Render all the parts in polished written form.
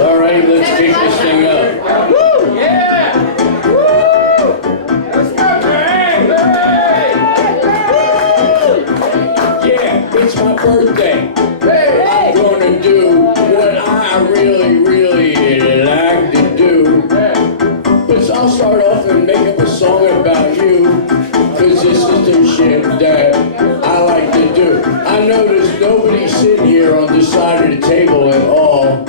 All right, let's kick this thing up. Woo! Yeah! Woo! Let's go, man! Yeah, it's my birthday. I'm gonna do what I really like to do. But I'll start off and make up a song about you, cause this is the shit that I like to do. I notice nobody's sitting here on this side of the table at all.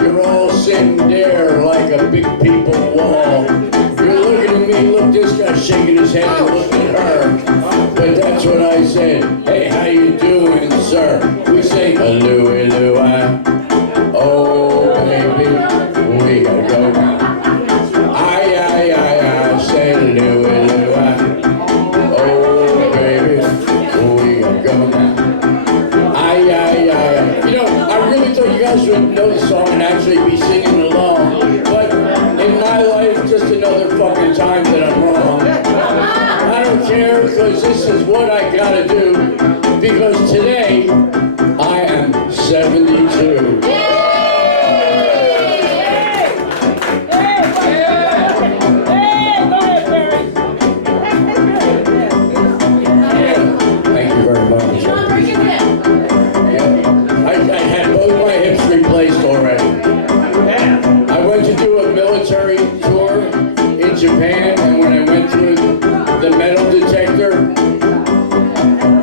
You're all sitting there like a big people wall. You're looking at me, look, this guy's shaking his head and looking at her. But that's what I said. Hey, how you doing, sir? We say, Louie, Louie. Oh, baby, we gotta go now. I say, Louie, Louie. Oh, baby, we gotta go now. You know, I really thought you guys would know the song and actually be singing along. But in my life, just another fucking time that I'm wrong. I don't care, because this is what I gotta do. Because today, I am 72. Thank you very much. I had both my hips replaced already. I went to do a military tour in Japan, and when I went through the metal detector,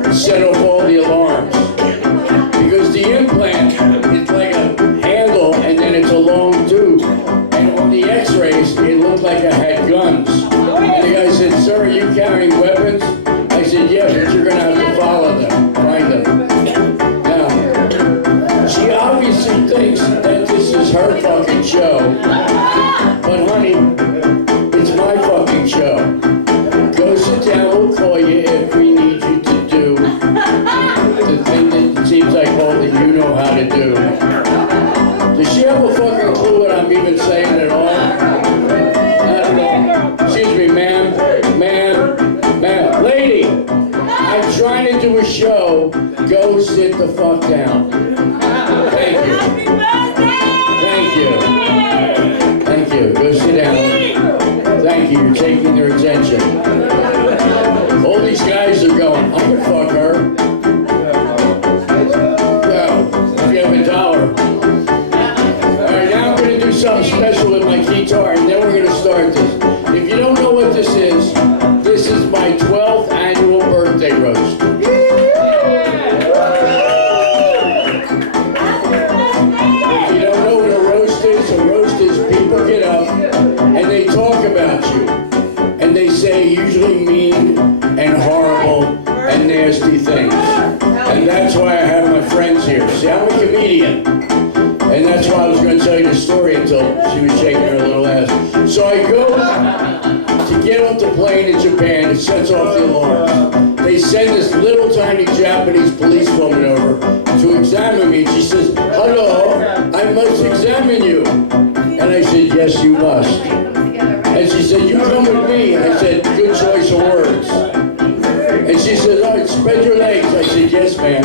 it set off all the alarms. Because the implant is like a handle, and then it's a long tube. And on the x-rays, it looked like I had guns. And the guy said, sir, are you carrying weapons? I said, yeah, but you're going to have to follow them, find them. Now, she obviously thinks that this is her fucking show. But honey, it's my fucking show. Go sit down, we'll call you if we need you to do the thing that it seems like all that you know how to do. Does she have a fucking clue what I'm even saying at all? I don't know. Excuse me, ma'am. Lady, I'm trying to do a show. Go sit the fuck down. Thank you. Thank you. Thank you. Go sit down. Thank you. You're taking their attention. All these guys are going, I'm gonna fuck her. No, if you have a dollar. Alright, now I'm gonna do something special with my guitar, and then we're gonna start this. If you don't know what this is my 12th annual birthday roast. If you don't know what a roast is people get up and they talk about you. And they say usually mean and horrible and nasty things. And that's why I have my friends here. See, I'm a comedian. And that's why I was going to tell you the story until she was shaking her little ass. So I go to get off the plane in Japan. It sets off the alarms. They send this little tiny Japanese policewoman over to examine me. She says, hello, I must examine you. And I said, yes, you must. And she said, you come with me. And I said, good choice of words. And she said, all right, spread your legs. I said, yes, ma'am.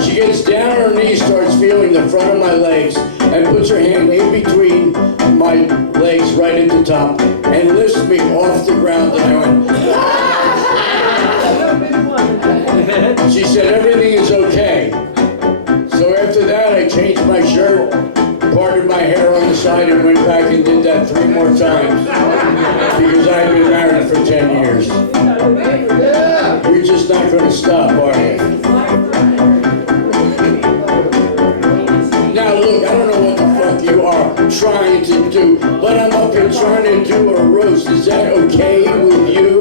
She gets down on her knees, starts feeling the front of my legs, and puts her hand in between my legs right at the top, and lifts me off the ground, and I went, she said, everything is okay. So after that, I changed my shirt, parted my hair on the side, and went back and did that 3 more times, because I had been married for 10 years. You're just not going to stop, are you? Now look, I don't know what the fuck you are trying to do, but I'm up here trying to do a roast. Is that okay with you?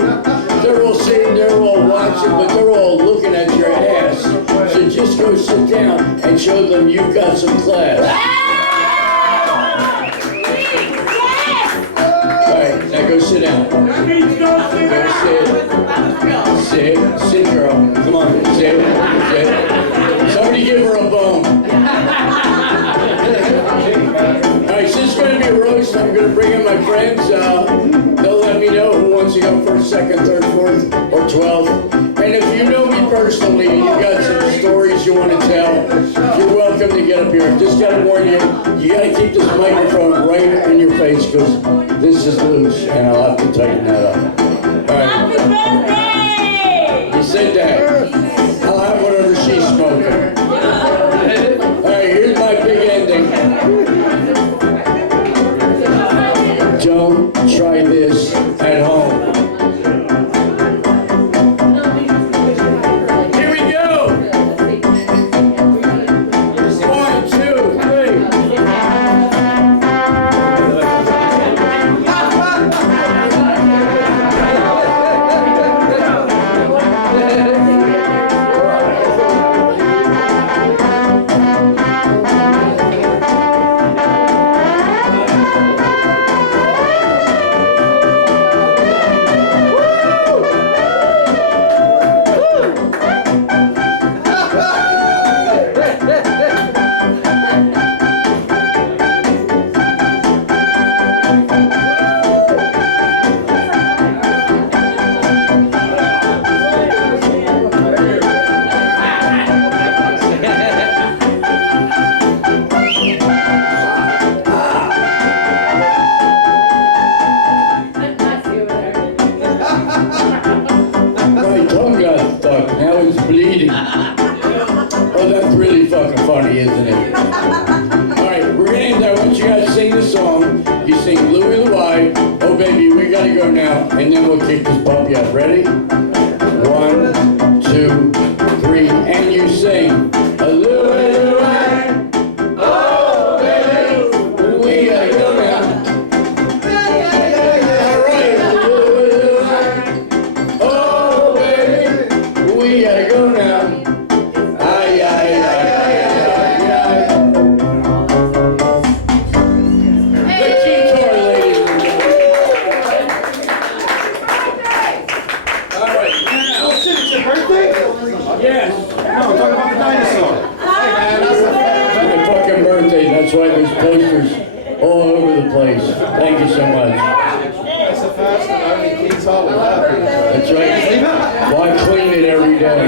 They're all sitting there, all watching, but they're all looking at your ass. So just go sit down and show them you've got some class. Alright, now go sit down. Go sit. Sit, girl. Come on, sit. Somebody give her a bone. Alright, so this is going to be a roast. I'm going to bring in my friends. They'll let me know who wants to go first, second, third, fourth, or 12th. And if you know me personally, you got some stories stories you want to tell, you're welcome to get up here. Just gotta warn you, you gotta keep this microphone right in your face because this is loose and I'll have to tighten that up. All right. Happy birthday! You said that. I'll have whatever she's smoking. All right, here's my big ending. Don't try this at home. Here we go. 1, 2, 3. My tongue got stuck. Now it's bleeding. Oh, that's really fucking funny, isn't it? All right, we're gonna end that. Once you guys sing the song, you sing Louie Louie. Oh, baby, we gotta go now. And then we'll kick this puppy out. Ready? 1, 2, 3, and you sing. Louie Louie. Oh, baby, we gotta go now. All right, Louie Louie. Oh, baby, we gotta go now. Ay, ay, ay, ay, ay, ay. The guitar, ladies and gentlemen. All right, now. It's your birthday? Yes, No, talk about the dinosaur. my fucking birthday. That's why there's posters all over the place. Thank you so much. That's the fast one. I mean, Keith's always happy. That's right. Well, I clean it every day.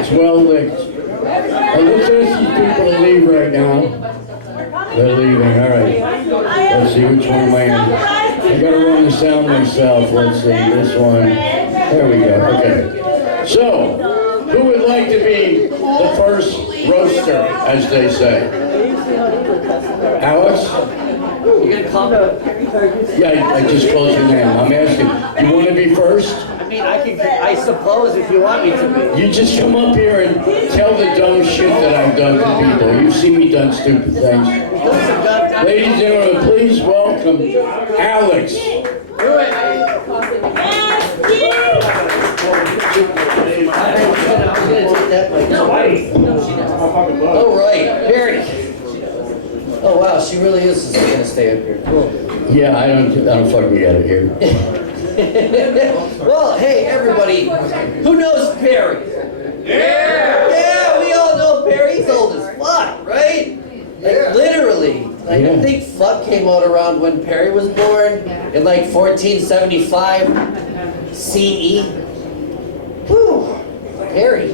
It's well licked. And let's ask these people to leave right now. They're leaving. All right. Let's see which one am I in. I gotta run the sound myself. Let's see this one. There we go. Okay. So, who would like to be the first roaster, as they say? Alex? Yeah, I just closed your name. I'm asking. You want to be first? I mean, I suppose if you want me to be. You just come up here and tell the dumb shit that I've done to people. You've seen me done stupid things. Ladies and gentlemen, please welcome Alex. Oh, right, Barry. Oh, wow, she really is just gonna stay up here. Cool. Yeah, I don't fucking get it here. Well, hey, everybody, who knows Perry? Yeah, we all know Perry. He's old as fuck, right? Like, literally. Like, Yeah. I think fuck came out around when Perry was born in like 1475 CE. Whew. Perry.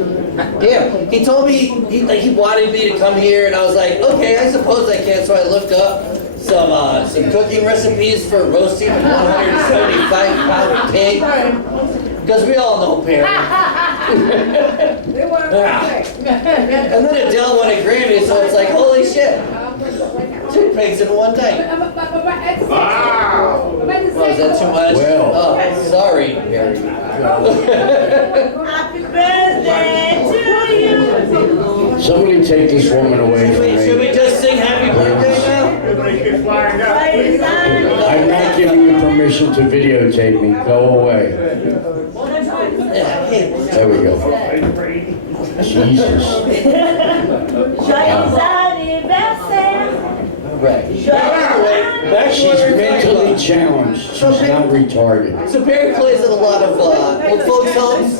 Yeah, he told me he wanted me to come here, and I was like, okay, I suppose I can. So I looked up some cooking recipes for roasting a 175-pound pig, because we all know Perry. And then Adele won a Grammy, so it's like, holy shit, 2 pigs in one night. Wow. Oh, is that too much? Well. Oh, sorry, Perry. Happy birthday to you! Somebody take this woman away from Should we me. just sing happy birthday now? I'm not giving you permission to videotape me. Go away. Yeah, hey, There we go. Jesus. Joyeux anniversaire! right. She's mentally challenged. She's not retarded. So Barry plays at a lot of old folks' homes,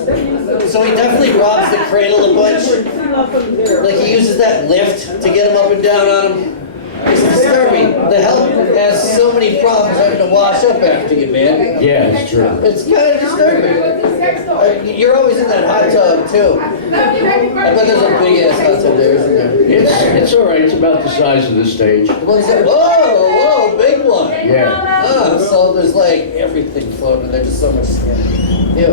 so he definitely robs the cradle a bunch. Like he uses that lift to get him up and down on him. It's disturbing. The help has so many problems having to wash up after you, man. Yeah, it's true. It's kind of disturbing. You're always in that hot tub too. I bet there's a big ass hot tub there, isn't there? It's all right. It's about the size of the stage. The ones that, whoa, big one. Yeah. So there's like everything floating. There's just so much skin. Ew.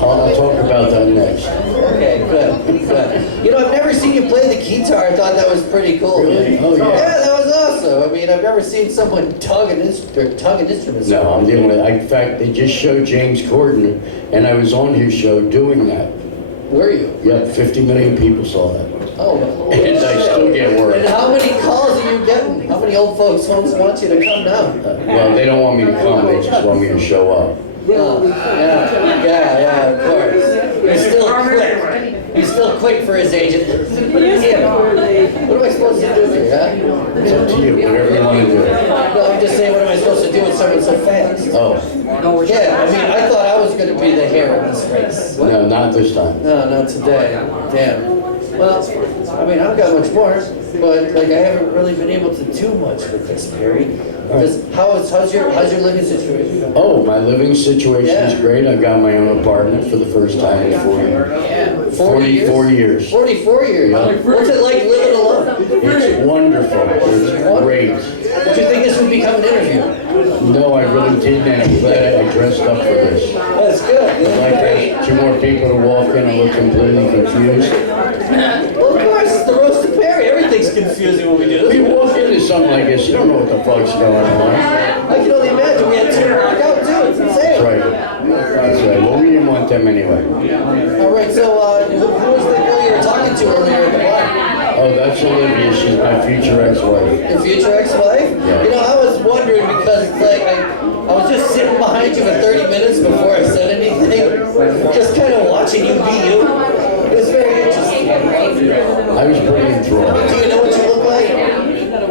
I'll talk about that next. Okay, good. You know, I've never seen you play the guitar. I thought that was pretty cool. Really? Oh, yeah. Yeah, that was awesome. I mean, I've never seen someone tug an instrument. No, I'm dealing with it. In fact, they just showed James Corden, and I was on his show doing that. Were you? Yep, 50 million people saw that. Oh, And I still get work. And how many calls are you getting? How many old folks homes want you to come down? Well, they don't want me to come, they just want me to show up. Yeah, of course. He's still quick. He's still quick for his agent. Yeah. What am I supposed to do here, huh? It's up to you, whatever you want to do. No, I'm just saying, what am I supposed to do with someone so fast? Oh, Yeah, I mean, I thought I was going to be the hero of this race. no, not this time. No, not today. Damn. Well, I mean, I've got much more, but like I haven't really been able to do much with this, Perry. Because how's your living situation? Oh, my living situation is Yeah. great. I got my own apartment for the first time in 40, 44 years. 44 years. What's it like living alone? It's wonderful. It's great. Did you think this would become an interview? No, I really didn't, and I'm glad I dressed up for this. That's good. I'd like to have 2 more people to walk in and look completely confused. Well, of course, it's the roast of Perry. Everything's confusing when we do When you this. walk into something like this, you don't know what the fuck's going on. I can only imagine we had 2 to work out too. It's insane. Right. That's right. Well, we didn't want them anyway. All right, so who was the girl you were talking to earlier at the bar? Oh, that's Olivia. She's my future ex-wife. Your future ex-wife? Yeah. You know, I was wondering because it's like I was just sitting behind you for 30 minutes before I said anything, just kind of watching you be you. It was very interesting. I was pretty enthralled. Do you know what you look like?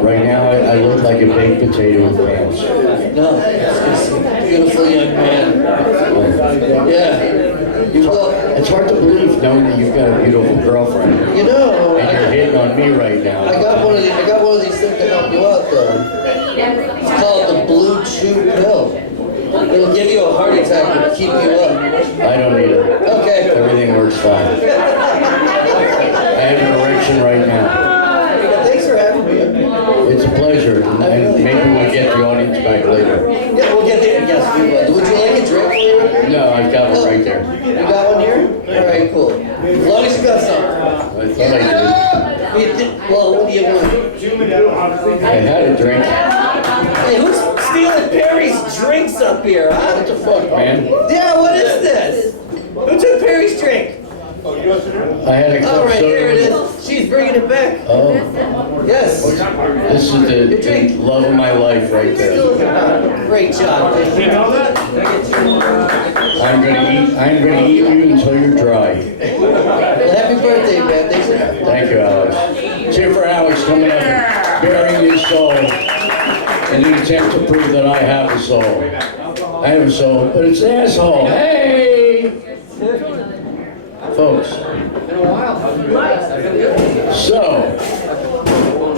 Right now, I look like a baked potato with pants. No, it's just a beautiful young man. Yeah. You look, It's hard to believe knowing that you've got a beautiful girlfriend. you know, And you're hitting on me right I now. got one of these things to help you out though. It's called the Blue Chew pill. It'll give you a heart attack and keep you up. I don't need it. Okay. Everything works fine. I have an erection right now. Thanks for having me. It's a pleasure. And maybe we'll get the audience back later. Yeah, we'll get there. Yes, we will. Would you like a drink for you? No, I've got one right there. You got one here? All right, cool. As long as you got some. I thought I Well, what do you want? did. I had a drink. Hey, who's stealing Perry's drinks up here, huh? What the fuck, man? Yeah, what is this? Who took Perry's drink? I had a All club right, here it soda. is. She's bringing it back. Oh, Yes. this is the love of my life right there. Great job. I'm gonna eat you until you're dry. Well, happy birthday, man. Thanks for Thank you, Alex. Cheer for Alex coming up and bearing his soul in the attempt to prove that I have a soul. I have a soul, but it's an asshole. Hey! Folks. So,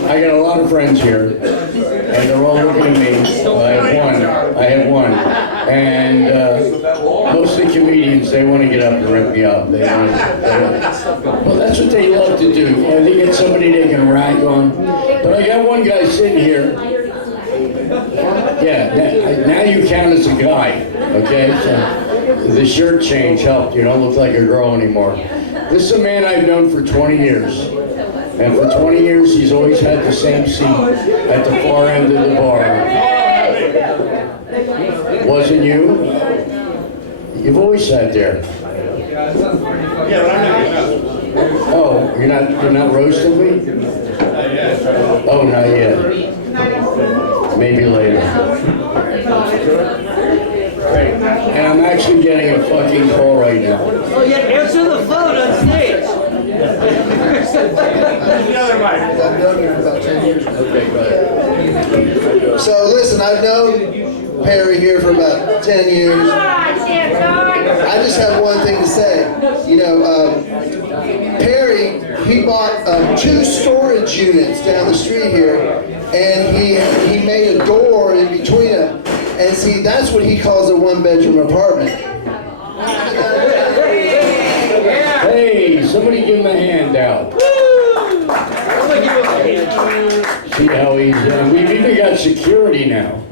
I got a lot of friends here, and they're all looking at me. I have one. And most of the comedians, they want to get up and rip me up. Well, that's what they love to do. They get somebody they can rag on. But I got one guy sitting here. Yeah, now you count as a guy, okay? So the shirt change helped. You don't look like a girl anymore. This is a man I've known for 20 years. And for 20 years, he's always had the same seat at the far end of the bar. Wasn't you? You've always sat there. Oh, you're not roasting me? Oh, not yet. Maybe later. And I'm actually getting a fucking call right now. Oh, yeah, answer the phone on stage. So listen, I've known Perry here for about 10 years. I just have one thing to say. You know, Perry, he bought 2 storage units down the street here, and he made a door in between them. And see, that's what he calls a 1-bedroom apartment. Hey, somebody him a handout. See how he's, we've even got security now.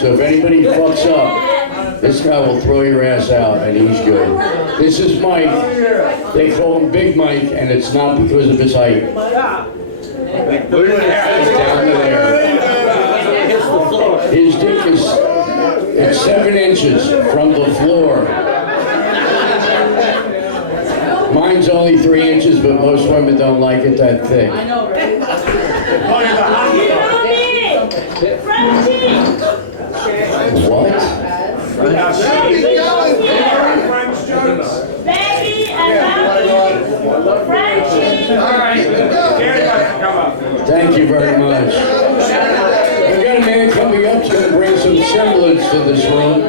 So if anybody fucks up, this guy will throw your ass out and he's good. This is Mike. They call him Big Mike and it's not because of his height. It's down to there. His dick is it's 7 inches from the floor. Mine's only 3 inches, but most women don't like it that thick. You know me! Frenchie! What? Baby, I love you. Frenchie! Thank you very much. We've got a man coming up who's going to bring some semblance to this room.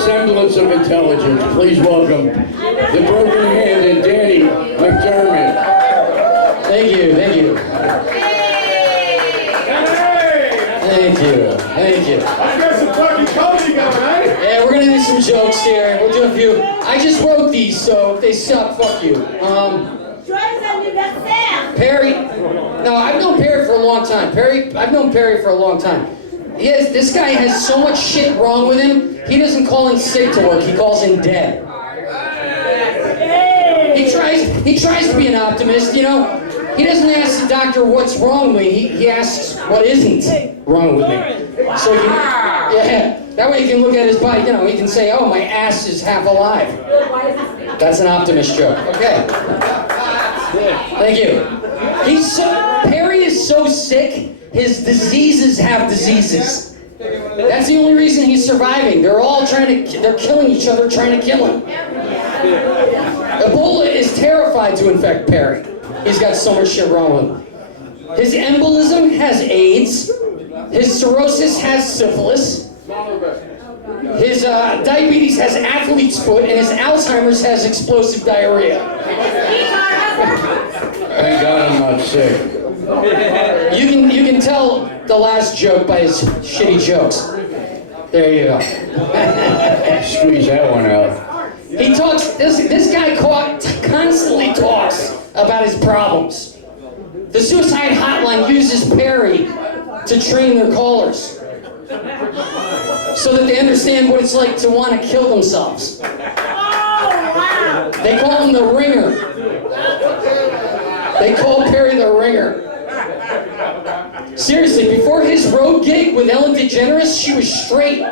Semblance of intelligence. Please welcome the broken-handed Danny McDermott. Thank you, thank you. Thank you, thank you. I got some fucking comedy going, eh? Yeah, we're gonna do some jokes here. We'll do a few. I just wrote these, so if they suck, fuck you. Joyeux anniversaire! Perry. No, I've known Perry for a long time. I've known Perry for a long time. This guy has so much shit wrong with him. He doesn't call in sick to work. He calls in dead. He tries to be an optimist, you know. He doesn't ask the doctor what's wrong with me. He asks what isn't wrong with me. So that way he can look at his body. You know, he can say, "Oh, my ass is half alive." That's an optimist joke. Okay. Thank you. Perry is so sick. His diseases have diseases. That's the only reason he's surviving. They're all they're killing each other, trying to kill him. Ebola is terrified to infect Perry. He's got so much shit wrong with him. His embolism has AIDS. His cirrhosis has syphilis. His diabetes has athlete's foot, and his Alzheimer's has explosive diarrhea. Thank God I'm not sick. You can tell the last joke by his shitty jokes. There you go. Squeeze that one out. He talks. This guy constantly talks about his problems. The suicide hotline uses Perry to train their callers so that they understand what it's like to want to kill themselves. They call him the ringer. They call Perry the ringer. Seriously, before his road gig with Ellen DeGeneres, she was straight.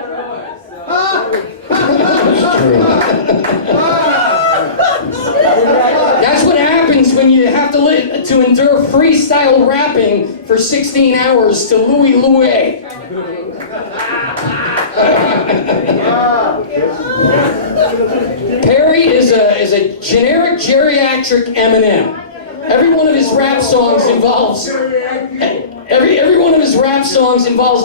That's what happens when you have to endure freestyle rapping for 16 hours to Louie Louie. Perry is a generic geriatric Eminem. Every one of his rap songs involves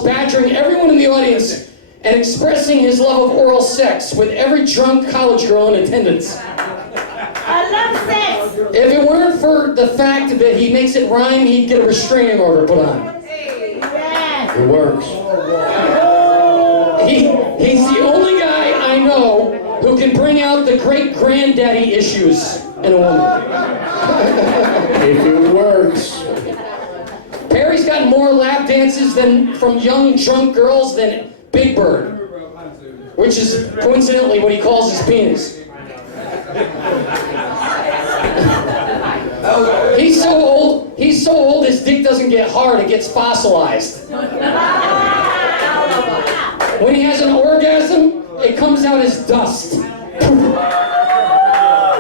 badgering everyone in the audience and expressing his love of oral sex with every drunk college girl in attendance. I love sex! If it weren't for the fact that he makes it rhyme, he'd get a restraining order put on. Yes! It works. He's the only guy I know who can bring out the great-granddaddy issues in a woman. If it works. Perry's got more lap dances from young drunk girls than Big Bird, which is coincidentally what he calls his penis. He's so old his dick doesn't get hard, it gets fossilized. When he has an orgasm, it comes out as dust.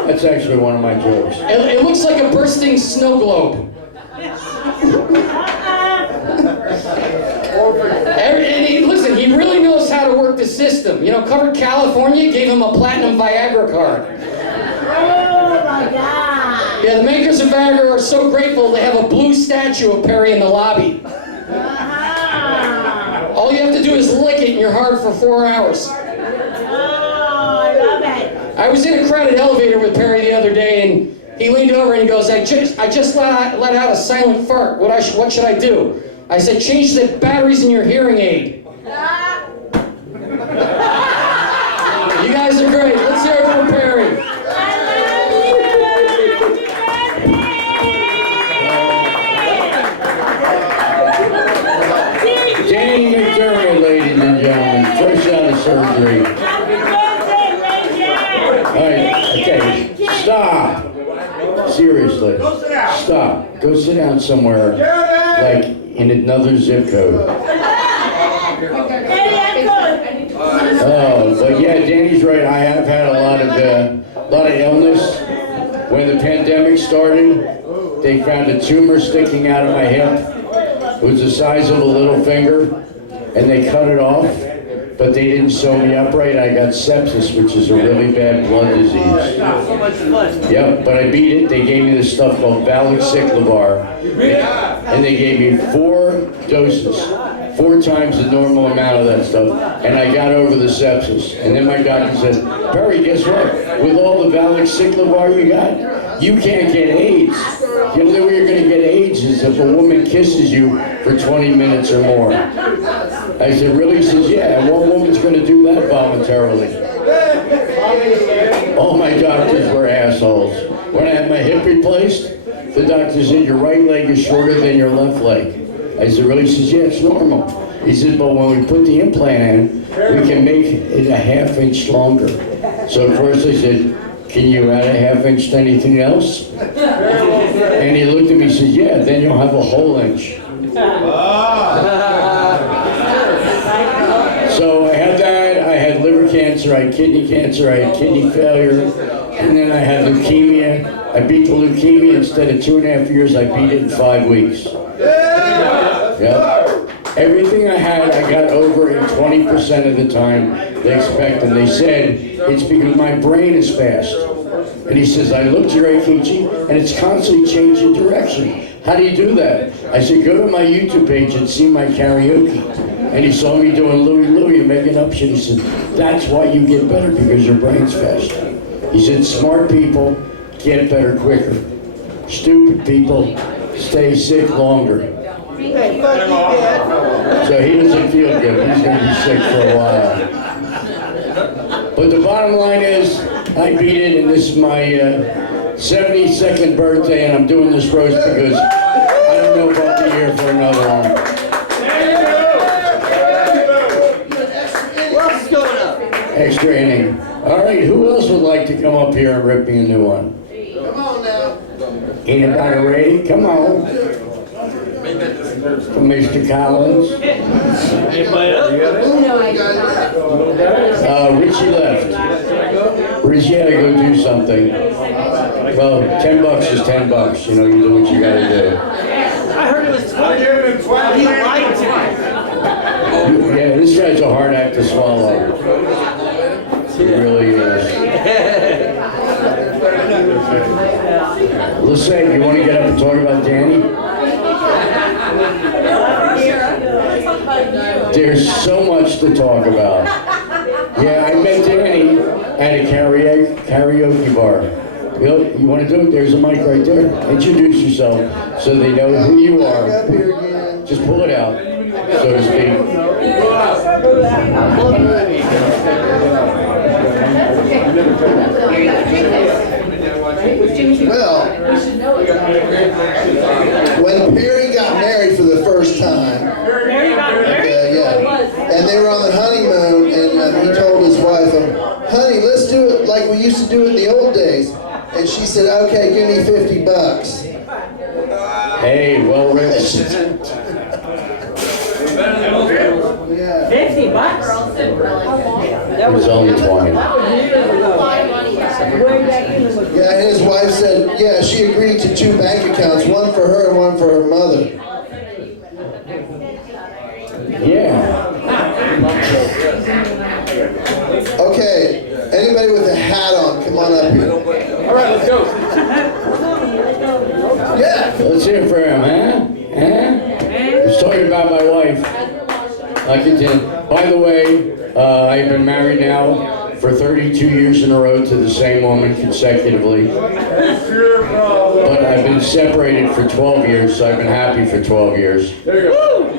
That's actually one of my jokes. It looks like a bursting snow globe. Listen, he really knows how to work the system. You know, Covered California gave him a platinum Viagra card. Oh my God! Yeah, the makers of Viagra are so grateful they have a blue statue of Perry in the lobby. All you have to do is lick it and you're hard for 4 hours. Oh, I love it! I was in a crowded elevator with Perry the other day and he leaned over and he goes, I just let out a silent fart. What should I do? I said, change the batteries in your hearing aid. You guys are great. Let's hear it for Perry. I love you! surgery. Alright, okay, stop. Seriously, stop. Go sit down somewhere, like in another zip code. Oh, but yeah, Danny's right. I have had a lot of illness. When the pandemic started, they found a tumor sticking out of my hip. It was the size of a little finger, and they cut it off. But they didn't sew me up right. I got sepsis, which is a really bad blood disease. Yep, but I beat it. They gave me this stuff called Valixiclavar, and they gave me 4 doses, 4 times the normal amount of that stuff, and I got over the sepsis. And then my doctor said, Perry, guess what? With all the Valixiclavar you got, you can't get AIDS. The only way you're going to get AIDS is if a woman kisses you for 20 minutes or more. I said, really? He says, yeah, and what woman's going to do that voluntarily? All my doctors were assholes. When I had my hip replaced, the doctor said, your right leg is shorter than your left leg. I said, really? He says, yeah, it's normal. He said, but when we put the implant in, we can make it a ½ inch longer. So of course I said, can you add a ½ inch to anything else? And he looked at me and said, yeah, then you'll have a whole inch. So I had that, I had liver cancer, I had kidney cancer, I had kidney failure, and then I had leukemia. I beat the leukemia. Instead of 2.5 years, I beat it in 5 weeks. Yep. Everything I had, I got over in 20% of the time they expect. And they said, it's because my brain is fast. And he says, I looked at your EKG, and it's constantly changing direction. How do you do that? I said, go to my YouTube page and see my karaoke. And he saw me doing Louie Louie and making up shit. He said, that's why you get better, because your brain's faster. He said, smart people get better quicker. Stupid people stay sick longer. So he doesn't feel good. He's going to be sick for a while. But the bottom line is, I beat it, and this is my 72nd birthday, and I'm doing this roast because I don't know if I'll be here for another one. What's going up? Extra inning. All right, who else would like to come up here and rip me a new one? Come on now. Ain't about it ready? Come on. From Mr. Collins. Richie left. Richie had to go do something. Well, $10 is $10. You know, you do what you gotta do. I heard it was 20. He lied to me. Yeah, this guy's a hard act to swallow. He really is. Let's say, you want to get up and talk about Danny? There's so much to talk about. Yeah, I met Danny at a karaoke bar. You want to do it? There's a mic right there. Introduce yourself so they know who you are. Up here again. Just pull it out, so to speak. Well, when Perry got married for the first time, and they were on the honeymoon, and he told his wife, honey, let's do it like we used to do it in the old days. And she said, okay, give me $50. Hey, well, Rich. Yeah. It was only 20. Yeah, and his wife said, yeah, she agreed to 2 bank accounts, one for her and one for her mother. Yeah. Okay, anybody with a hat on, come on up here. All right, let's go. Yeah. Let's hear it for him, huh? He's talking about my wife. I continue. By the way, I've been married now for 32 years in a row to the same woman consecutively. But I've been separated for 12 years, so I've been happy for 12 years. There you go.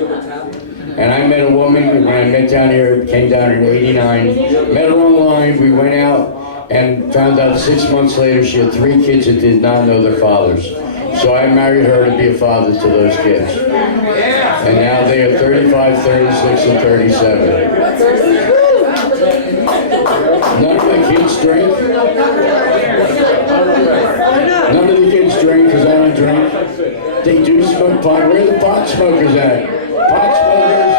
And I met a woman when I met down here, came down in '89, met her online, we went out and found out 6 months later she had 3 kids that did not know their fathers. So I married her to be a father to those kids. And now they are 35, 36, and 37. None of the kids drink? None of the kids drink because I don't drink? They do smoke pot. Where are the pot smokers at? Pot smokers?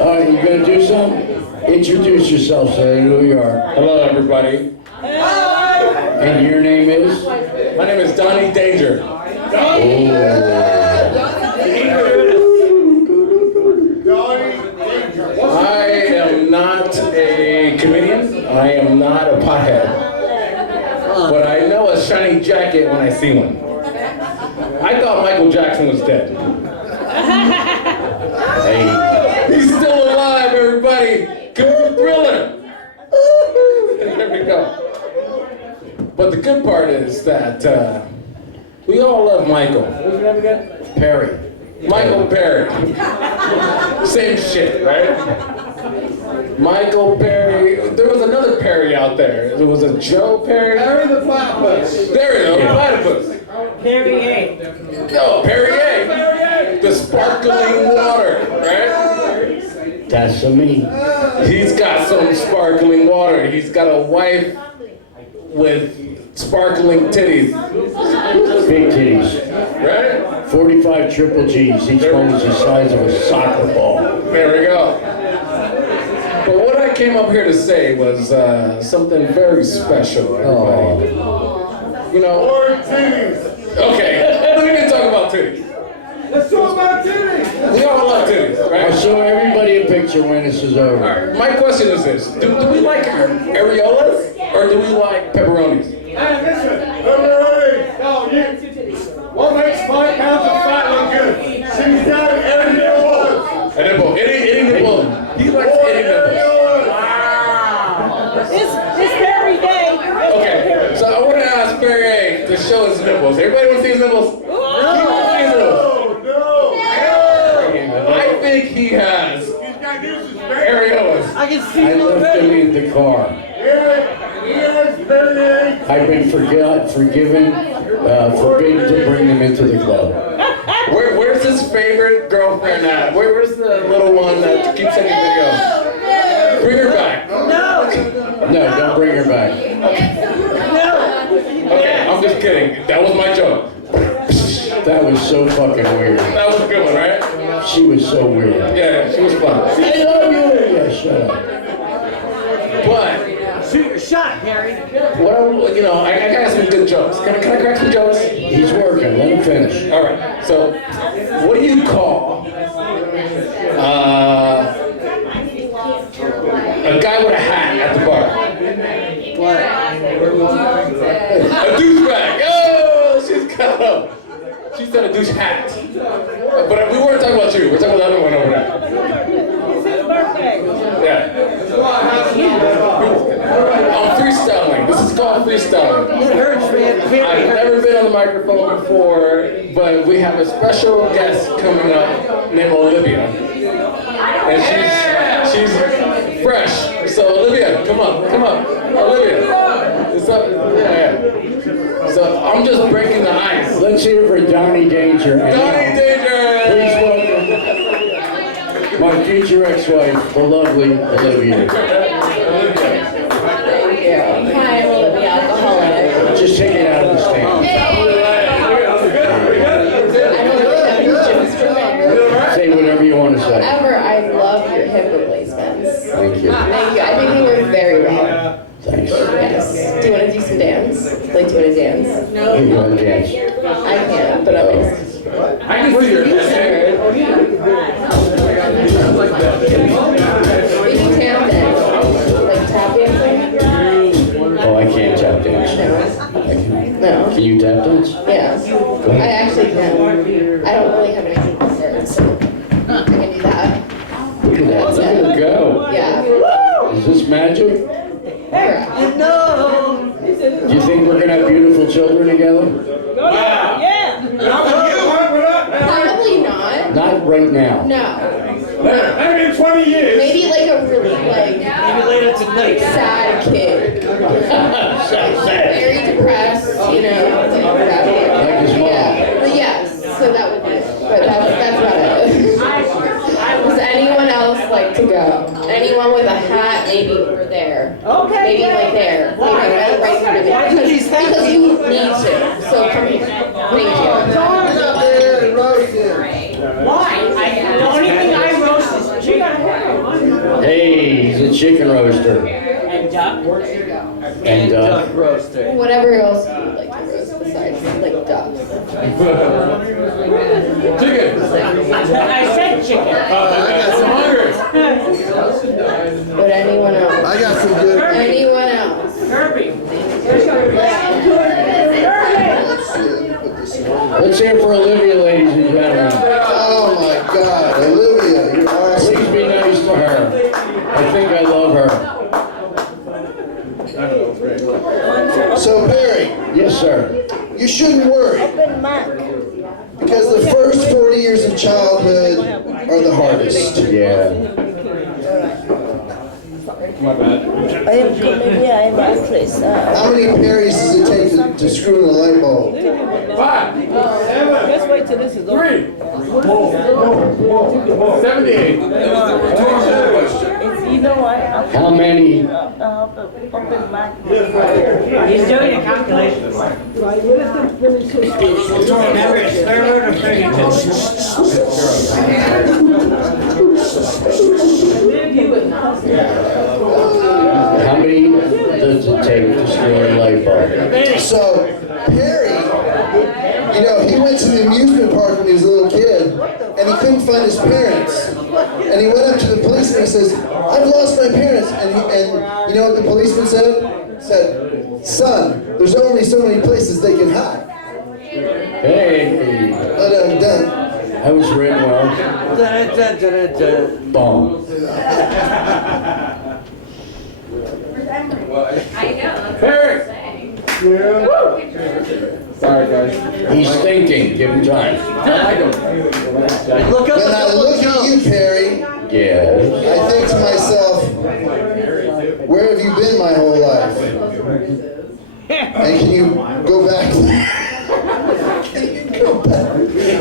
All right, you gonna do something? Introduce yourself, say who you are. Hello, everybody. And your name is? My name is Donnie Danger. I am not a comedian. I am not a pothead. But I know a shiny jacket when I see one. I thought Michael Jackson was dead. Hey, He's still alive, everybody. Good thriller. There we go. But the good part is that we all love Michael. What's your name again? Perry. Michael Perry. Same shit, right? Michael Perry. There was another Perry out there. There was a Joe Perry. Perry the platypus. There we go, platypus. Perrier. No, Perrier. The sparkling water, right? That's for me. He's got some sparkling water. He's got a wife with sparkling titties, Big titties. right? 45 triple G's. Each one is the size of a soccer ball. There we go. But what I came up here to say was something very special, everybody. You know, okay, we can talk about titties. Let's talk about titties. We all love titties, I'll right? show everybody a picture when this is All over. right, my question is this. Do we like areolas or do we like pepperonis? Hey, listen, pepperoni. No, you. What makes 5 pounds of fat look good? She's got an areola. A nipple, any nipple. He likes any nipple. It's Perry Day. Okay, so I want to ask Perry to show his nipples. Everybody want to see his nipples? He wants to see his nipples. I think he has areolas. I can see I left them in the car. I've been forgiven, forbidden to bring them into the club. Where's his favorite girlfriend at? Where's the little one that keeps taking videos? Bring her back. No, don't bring her back. Okay, I'm just kidding. That was my joke. That was so fucking weird. That was a good one, right? She was so weird. Yeah, she was fun. I love you. Yeah, shut up. But Shoot your shot, Perry. what I got some good jokes. Can I crack some jokes? He's working. Let him finish. All right. So, what do you call a guy with a hat at the bar? A douchebag. Oh, she's got him. She said a douche hat. But we weren't talking about you. We're talking about the other one over there. It's his birthday. Yeah. I'm freestyling. This is called freestyling. It hurts, man. I've never been on the microphone before, but we have a special guest coming up named Olivia. And she's fresh. So Olivia, come up. Olivia. What's up? Yeah. So I'm just breaking the ice. Let's hear it for Donnie Danger. And Donnie Danger! please welcome my future ex-wife, the lovely Olivia. Hi, I'm Olivia, alcoholic. Just take it out of the stand. Say whatever you want to say. However, I love your hip replacements. Thank you. Thank you. I think they work very well. Thanks. Yes. Do you want to do some dance? Like, do you want to dance? Here you go, dance. I can't, but I'll dance. I can see your We can tap dance. Like tap dancing? Oh, I can't tap dance. No. Can you tap dance? Yeah. I actually can. I don't really have anything to say, so I can do that. Look at that. Look at her go. Yeah. Is this magic? Yeah. Do you think we're going to have beautiful children together? Probably not. Not right now. No. Maybe in 20 years. Maybe like a really Maybe later tonight. sad kid. Very depressed, Like his mom. Yeah. But yes, so that would be it. But that's about it. Does anyone else like to go? Anyone with a He's happy. Because you need to. So come here. Thank you. Get up there and roast him. Why? The only thing I roast is chicken. Hey, he's a chicken roaster. And duck. And Duck roaster. Whatever else you would like to roast besides like ducks. Chicken. I said chicken. I got some But anyone else? I got some good. Anyone else? Kirby. Let's see. Let me put this in. Let's hear for Olivia, ladies and gentlemen. Oh my God, Olivia, you're awesome. Please be nice to her. I think I love her. So Perry, Yes, sir. you shouldn't worry. Because the first 40 years of childhood are the hardest. Yeah. I am maybe I am actress. How many Perrys does it take to screw in a light bulb? 5, 7, Just wait till this is over. 3, 78. It's either one. How many? Open mic. He's doing a calculation. Remember, it's square root of How many does it take to screw in a light bulb? So Perry, you know, he went to the amusement park when he was a little kid, and he couldn't find his parents. And he went up to the police and he says, "I've lost my parents." And you know what the policeman said? Said, "Son, there's only so many places they can hide." Hey, Dun. that was written well. Bomb. Perry. Sorry, guys. He's thinking. Give him time. Look up When I look at you, Perry, Yes. I think to myself, where have you been my whole life? And can you go back there?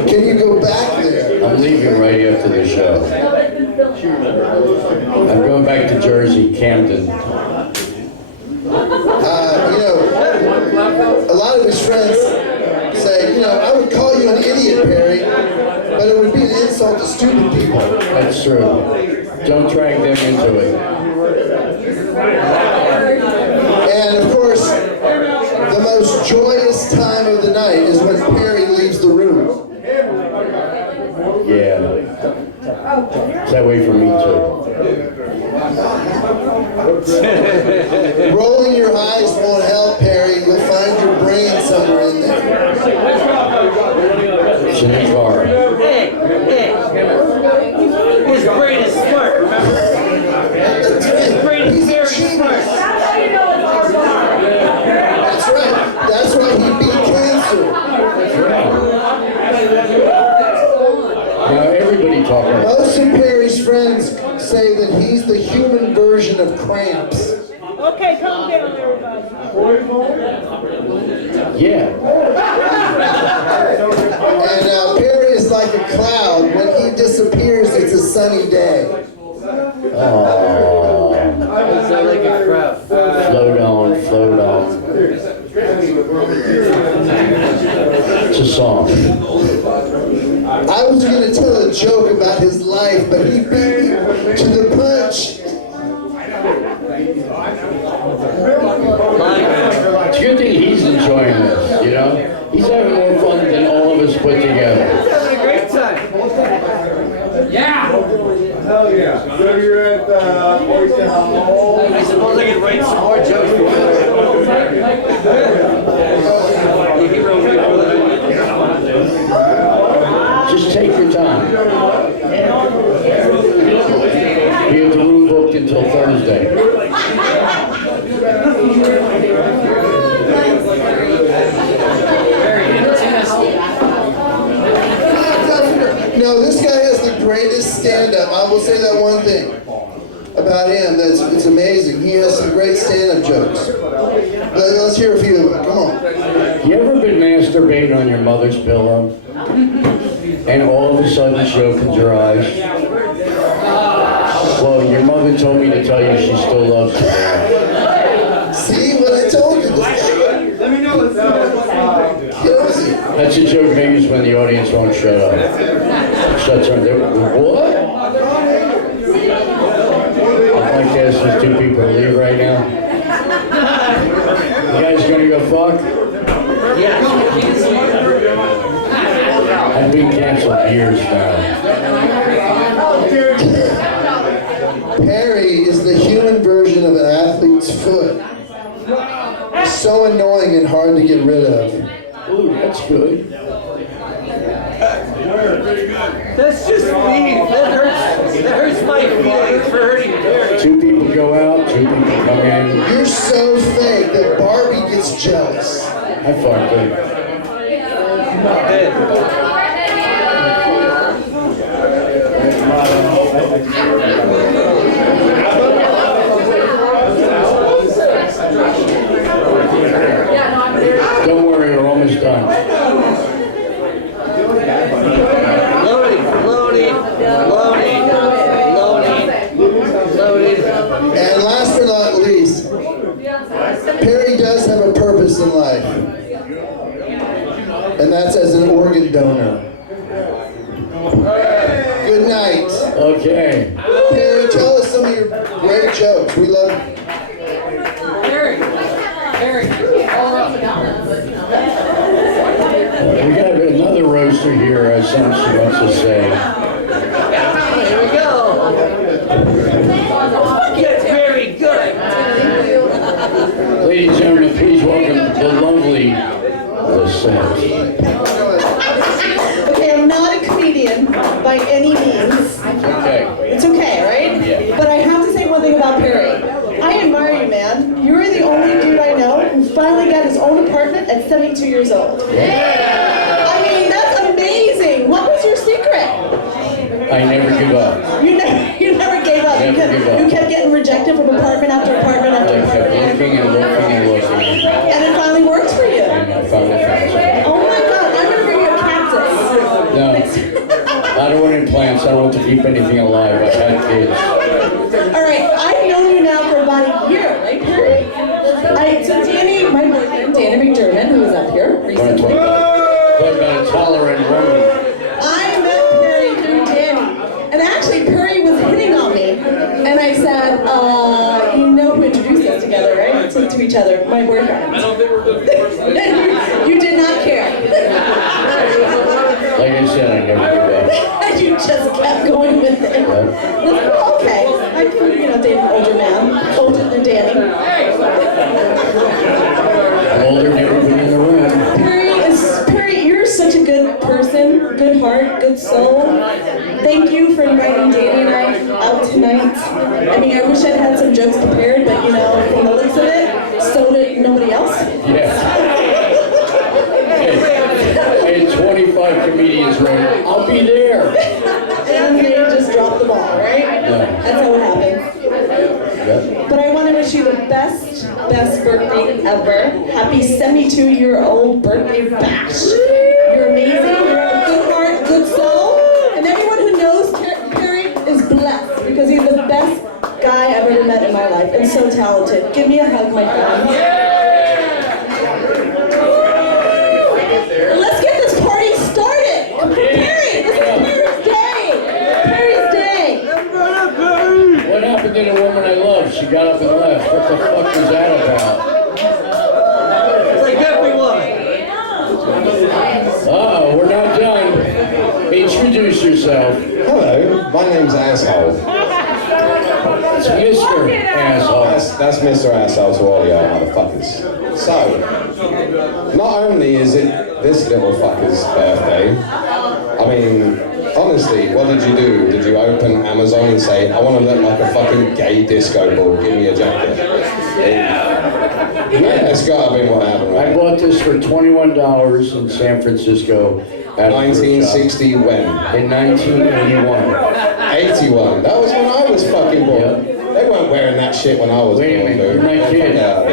Can you go back there? I'm leaving right after the show. I'm going back to Jersey, Camden. You know, a lot of his friends say, you know, I would call you an idiot, Perry, but it would be an insult to stupid people. That's true. Don't drag them into it. And of course, the most joyous time of the night is when Perry leaves the room. Yeah. It's that way for me too. Rolling your eyes won't help, Perry. You'll find your brain somewhere in there. It's in the car. His brain is smart, remember? His brain is very smart. That's right. That's why he beat cancer. Now everybody talking. Most of Perry's friends say that he's the human version of Cramps. Okay, calm down, everybody. Yeah. And Perry is like a cloud. When he disappears, it's a sunny day. Oh. Sound like a crowd. Float on, float on. It's a song. I was going to tell a joke about his life, but he beat me to the punch. It's a good thing he's enjoying this, you know? He's having more fun than all of us put together. Having a great time. Yeah. Hell yeah. So you're at Oyster Hall. I suppose I could write some more jokes for you. Just take your time. We have the room booked until Thursday. No, this guy has the greatest stand-up. I will say that one thing about him. It's amazing. He has some great stand-up jokes. Let's hear a few of them. Come on. You ever been masturbating on your mother's pillow? And all of a sudden she opens her eyes? Well, your mother told me to tell you she still loves you. See what I told you? This guy. That's a joke they use when the audience won't shut up. Shuts on. What? I'd like to ask these two people to leave right now. You guys gonna go fuck? I've been canceled years now. Perry is the human version of an athlete's foot. So annoying and hard to get rid of. Ooh, that's good. That's just mean. That hurts my feelings for hurting Perry. Two people go out, two people come in. You're so fake that Barbie gets jealous. I fucked it. Don't worry, we're almost done. Loading. And last but not least, Perry does have a purpose in life. And that's as an organ donor. Good night. Okay. Perry, tell us some of your great jokes. We love you. We got another roaster here, something she wants to say. Here we go. Get very good. Ladies and gentlemen, please welcome the lovely Lisette. Okay, I'm not a comedian by any means. Okay. It's okay, right? Yeah. But I have to say one thing about Perry. I admire you, man. You're the only dude I know who finally got his own apartment at 72 years old. I mean, that's amazing. What was your secret? I never give up. You never gave up. Never give up. You kept getting rejected from apartment after apartment after I kept apartment. looking and looking and looking. And it finally worked for you. And I finally found something. Oh my God, I'm gonna bring you a cactus. No, I don't want implants. I don't want to keep anything alive. I've had kids. All right, I've known you now for about a year, right, Perry? So Danny, my boyfriend, Danny McDermott, who was up here recently. Talk about a tolerant woman. I met Perry through Danny. And actually, Perry was hitting on me. And I said, you know who introduced us together, right? To each other, my boyfriend. I don't think we're good person. You did not care. Like I said, I never give up. You just kept going with it. Okay, I can, date an older man, older than Danny. I'm older than everybody in the room. Perry, you're such a good person, good heart, good soul. Thank you for inviting Danny and I out tonight. I mean, I wish I'd had some jokes prepared, but from the looks of it, so did nobody else. Yeah. Hey, 25 comedians right. I'll be there. And they just dropped the ball, right? Yeah. That's how it happens. Yeah. But I want to wish you the best birthday ever. Happy 72-year-old birthday bash. You're amazing. You have a good heart, good soul. And everyone who knows Perry is blessed because he's the best guy I've ever met in my life and so talented. Give me a hug, my friend. Let's get this party started. Perry, this is Perry's day. Perry's day. What happened to the woman I love? She got up and left. What the fuck was that about? It's like everyone. Oh, we're not done. Introduce yourself. Hello, my name's Asshole. It's Mr. Asshole. That's Mr. Asshole to all y'all motherfuckers. So, not only is it this little fucker's birthday, I mean, honestly, what did you do? Did you open Amazon and say, I want to look like a fucking gay disco ball, give me a jacket? Yeah, that's gotta be what happened, I right? bought this for $21 in San Francisco. At 1960 when? In 1981. 81. That was when I was fucking born. Yeah. They weren't wearing that shit when I was Wait a born, minute, dude. you're my Get the kid. fuck out of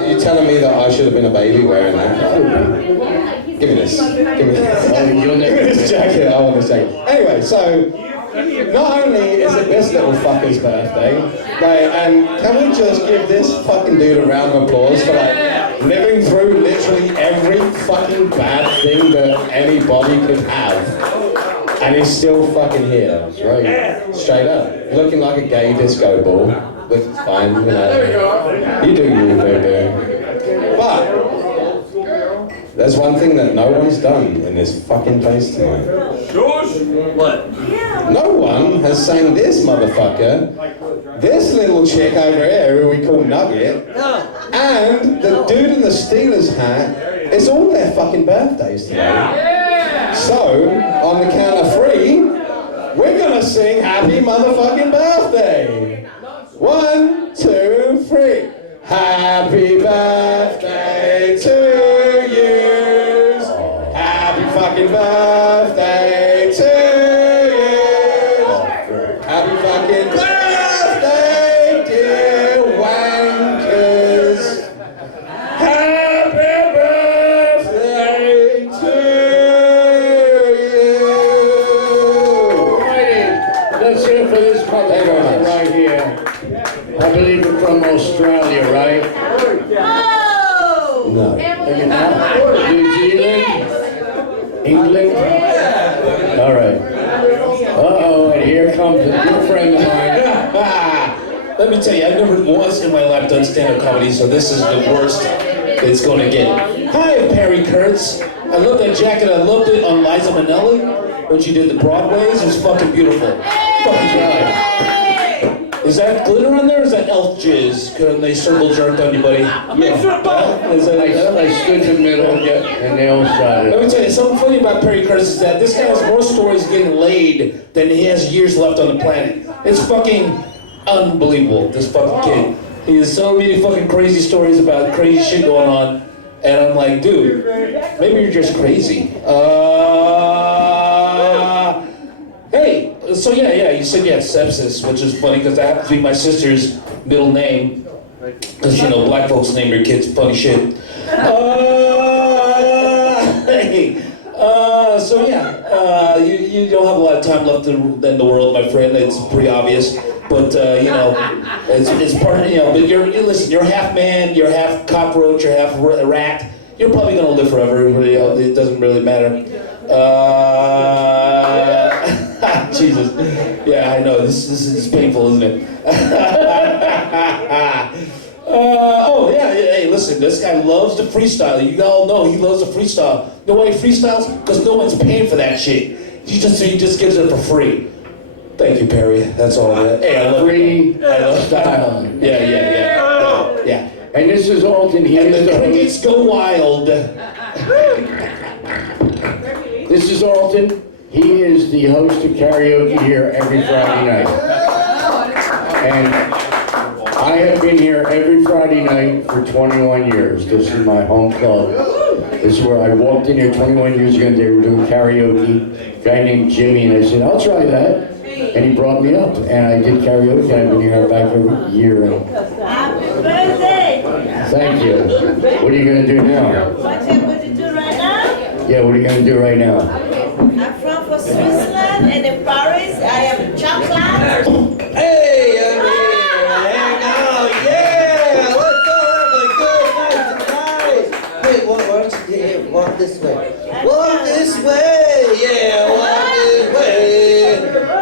here. You telling me that I should have been a baby wearing that? Give me this. Give me this. You'll never Give me this jacket. I want this jacket. Anyway, so not only is it this little fucker's birthday, and can we just give this fucking dude a round of applause for like living through literally every fucking bad thing that anybody could have. And he's still fucking here, right? Straight up. Looking like a gay disco ball. Which is fine, you know. You do you, baby. But there's one thing that no one's done in this fucking place tonight. What? No one has sang this motherfucker, this little chick over here who we call Nugget, and the dude in the Steelers hat. It's all their fucking birthdays today. So, on the count of 3, we're gonna sing happy motherfucking birthday. 1, 2, 3. Happy birthday to you. Happy fucking birthday to you. Happy fucking birthday, dear wankers. Happy birthday to you. Alrighty, let's hear for this motherfucker right here. I believe we're from Australia, right? No. New Zealand? England? All right. Uh-oh, and here comes a good friend of mine. Let me tell you, I've never once in my life done stand-up comedy, so this is the worst it's going to get. Hi, Perry Kurtz. I love that jacket. I loved it on Liza Minnelli when she did the Broadways. It was fucking beautiful. Fucking right. Is that glitter on there, or is that elf jizz? Couldn't they circle jerked on you, buddy? Yeah. Is that I stood in the middle and they all shot Let it. me tell you, something funny about Perry Kurtz is that this guy has more stories getting laid than he has years left on the planet. It's fucking unbelievable, this fucking kid. He has so many fucking crazy stories about crazy shit going on, and I'm like, dude, maybe you're just crazy. Hey, so yeah, you said you had sepsis, which is funny because that happens to be my sister's middle name. Because, you know, black folks name their kids funny shit. So yeah, you don't have a lot of time left in the world, my friend. It's pretty obvious. But, you know, it's part of, you know, but listen, you're half man, you're half cockroach, you're half rat. You're probably going to live forever. It doesn't really matter. Jesus. Yeah, I know. This is painful, isn't it? Oh, yeah. Hey, listen. This guy loves to freestyle. You all know he loves to freestyle. You know why he freestyles? Because no one's paying for that shit. He just gives it for free. Thank you, Perry. That's all. Hey, I love Free I love style. Yeah. And this is Alton. He And is the the crickets go wild. This is Alton. He is the host of karaoke here every Friday night. And I have been here every Friday night for 21 years. This is my home club. This is where I walked in here 21 years ago and they were doing karaoke. A guy named Jimmy, and I said, I'll try that. And he brought me up, and I did karaoke. I've been here back every year. Happy birthday! Thank you. What are you going to do now? What you going to do right now? Yeah, what are you going to do right now? I'm from Switzerland and in Paris. I have chocolate. Hey, I'm here. Hang out. Yeah, let's all have a good night tonight. Hey, why don't you get here? Walk this way. Walk this way. Yeah, walk this way.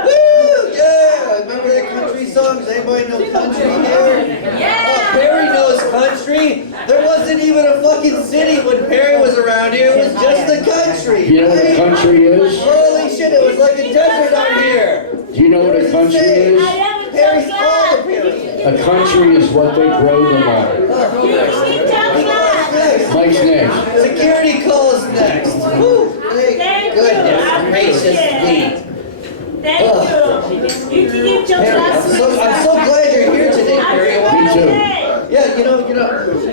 Woo, yeah. Remember the country songs? Anybody know country here? Yeah. Oh, Perry knows country. There wasn't even a fucking city when Perry was around here. It was just the country. You know what a country is? Holy shit, it was like a desert out here. Do you know what a country is? Perry's all the Perry. A country is what they grow them on. Mike's next. Security calls next. Woo. Thank goodness gracious me. Thank you. You can eat your Perry, last I'm so glad you're here today, Perry. Me too. Yeah, you know,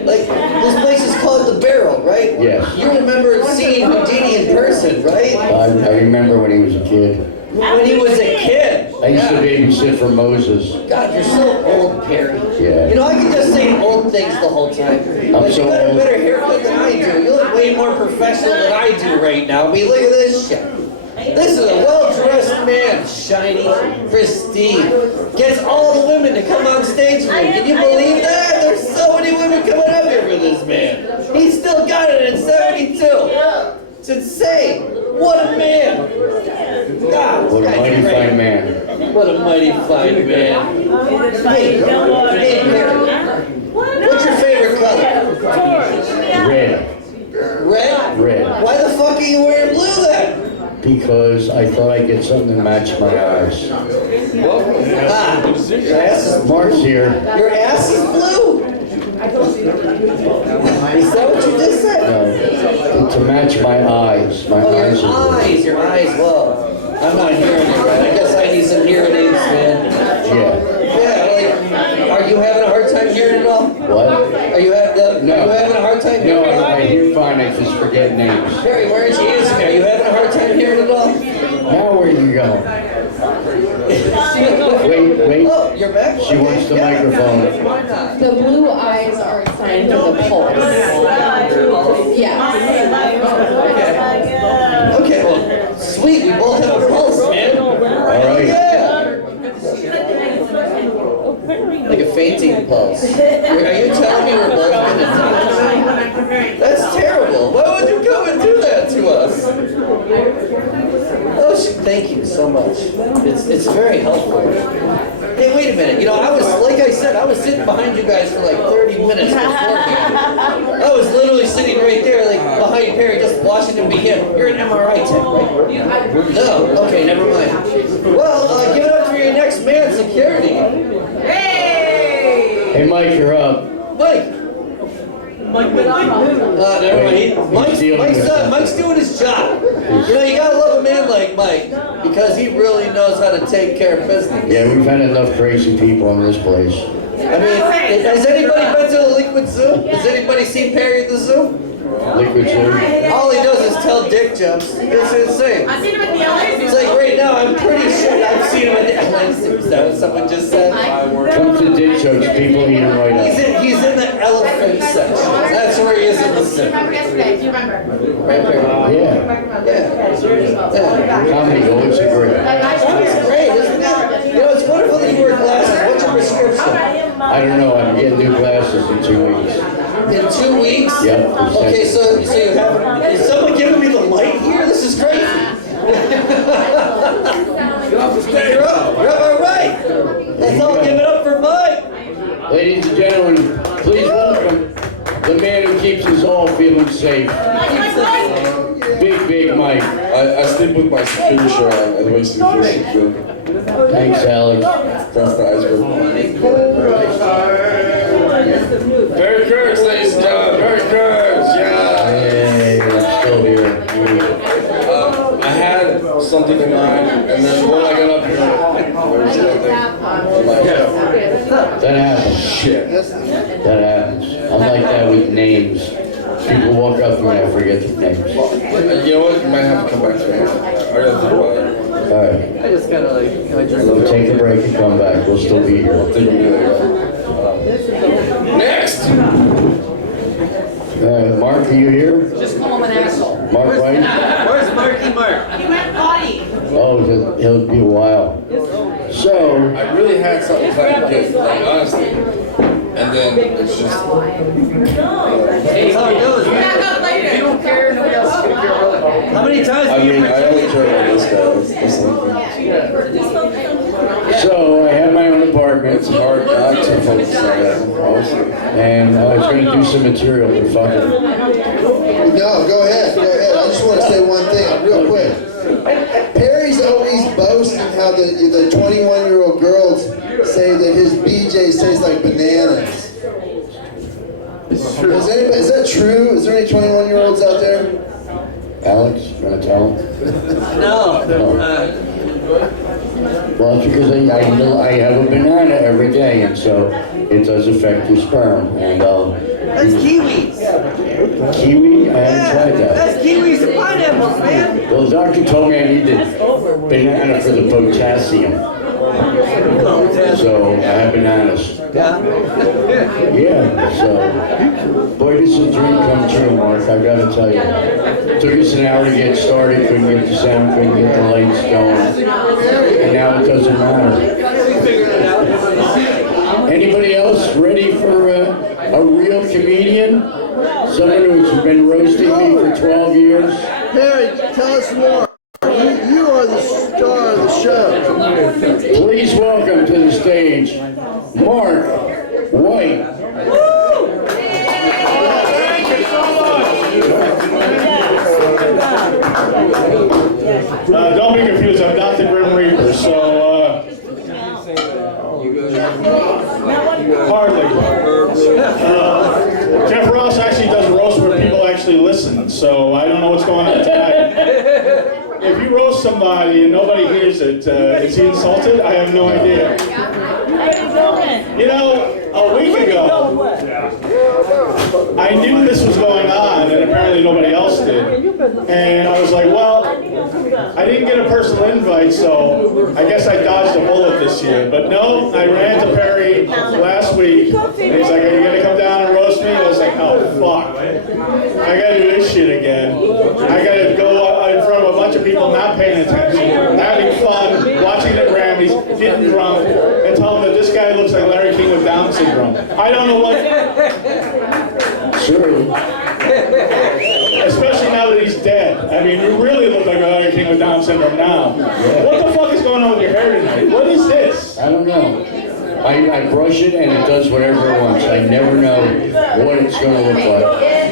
like, this place is called The Barrel, right? Yes. You remember seeing Houdini in person, right? I remember when he was a kid. When he was a kid. I used to babysit for Moses. God, you're so old, Perry. Yeah. You know, I could just say old things the whole time. But so you got a old. better haircut than I do. You look way more professional than I do right now. I mean, look at this shit. This is a well-dressed man, shiny, pristine. Gets all the women to come on stage with him. Can you believe that? There's so many women coming up here for this man. He's still got it at 72. It's insane. What a man. God, What a this guy's mighty great. fine man. What a mighty fine man. Hey, Harry. What's your favorite color? Red. Red? Red. Why the fuck are you wearing blue then? Because I thought I'd get something to match my eyes. Ah, your ass is Mark's here. Your ass is blue. Is that what you just said? No, to match my eyes. My Oh, eyes your are blue. eyes, your eyes. Well, I'm not hearing you right. I guess I need some hearing aids, man. Yeah. Yeah, like, are you having a hard time hearing at all? What? Are you having a hard time No, hearing at all? I hear fine. I just forget names. Harry, where is she? Are you having a hard time hearing at all? Now where you go? Wait. Oh, you're back? She wants the microphone. The blue eyes are a sign of the pulse. Yeah. Okay, well, sweet. We both have a pulse, man. All right. Yeah. Like a fainting pulse. Are you telling me we're both going to die? That's terrible. Why would you come and do that to us? Oh, thank you so much. It's very helpful. Hey, wait a minute. You know, like I said, I was sitting behind you guys for like 30 minutes beforehand. I was literally sitting right there, like behind Perry, just watching him begin. You're an MRI tech, right? No. Okay, never mind. Well, give it up for your next man, security. Hey, Mike, you're up. Mike. Never mind. Mike's doing his job. You know, you gotta love a man like Mike because he really knows how to take care of business. Yeah, we've had enough crazy people in this place. I mean, has anybody been to the Liquid Zoo? Has anybody seen Perry at the zoo? Liquid Zoo. All he does is tell dick jokes. It's insane. I've seen him at the LA. It's like right now, I'm pretty sure I've seen him at the LA Zoo. Is that what someone just said? Come to dick jokes, people eat them right up. He's in the elephant section. That's where he is in the zoo. Yesterday, do you remember? Right there. Yeah. Comedy always a great. It's great, isn't it? You know, it's wonderful that you wear glasses. What's your prescription? I don't know, I'm getting new glasses in 2 weeks. In 2 weeks? Yep. Okay, so you have, is someone giving me the light here? This is crazy. You're up, all right. Let's all give it up for Mike. Ladies and gentlemen, please welcome the man who keeps us all feeling safe. Big Mike. I sleep with my security shirt on, and it makes me feel secure. Thanks, Alex. That's the iceberg. Very Kurtz, ladies and gentlemen. Very Kurtz, yeah. Hey, I'm still here. I had something in mind, and then when I got up here, there was nothing. That happens. Shit. That happens. I'm like that with names. People walk up to me and I forget the names. You know what? You might have to come back to me. I gotta think about it. All right. I just kind of like, We'll take a break and come back. We'll still be here. Next! Mark, are you here? Just call him an asshole. Mark White? Where's Marky Mark? He went potty. Oh, he'll be a while. So, I really had something planned good, like, honestly. And then it's just. That's how it goes, man. Back up later. You don't care, nobody else is gonna care about it. How many times I mean, I only care about this guy. That's the so I have my own apartment. It's hard not to focus on that, honestly. And I was going to do some material for fucking. No, go ahead. I just want to say one thing real quick. Perry's always boasting how the 21-year-old girls say that his BJ tastes like bananas. Is that true? Is there any 21-year-olds out there? Alex, you want to tell him? No. Well, it's because I have a banana every day, and so it does affect your sperm. And That's kiwis. kiwi, I haven't tried that. That's kiwis and pineapples, man. Well, the doctor told me I needed banana for the potassium. So I have been honest. Yeah, so, boy, this is a dream come true, Mark, I've got to tell you. Took us an hour to get started, couldn't get the sound, couldn't get the lights going, and now it doesn't matter. Anybody else ready for a real comedian? Someone who's been roasting me for 12 years? Perry, tell us more. You are the star of the show. Please welcome to the stage, Mark White. Thank you so much. Don't be confused, I'm not the Grim Reaper, so, hardly. Jeff Ross actually does roast where people actually listen, so I don't know what's going on tonight. If you roast somebody and nobody hears it, is he insulted? I have no idea. You know, a week ago, I knew this was going on, and apparently nobody else did. And I was like, well, I didn't get a personal invite, so I guess I dodged a bullet this year. But no, I ran to Perry last week, and he's like, are you going to come down and roast me? I was like, oh, fuck. I got to do this shit again. I got to go in front of a bunch of people not paying attention, having fun, watching the Grammys, getting drunk, and tell them that this guy looks like Larry King with Down syndrome. I don't know what... Sure. Especially now that he's dead. I mean, you really look like Larry King with Down syndrome now. What the fuck is going on with your hair tonight? What is this? I don't know. I brush it and it does whatever it wants. I never know what it's going to look like.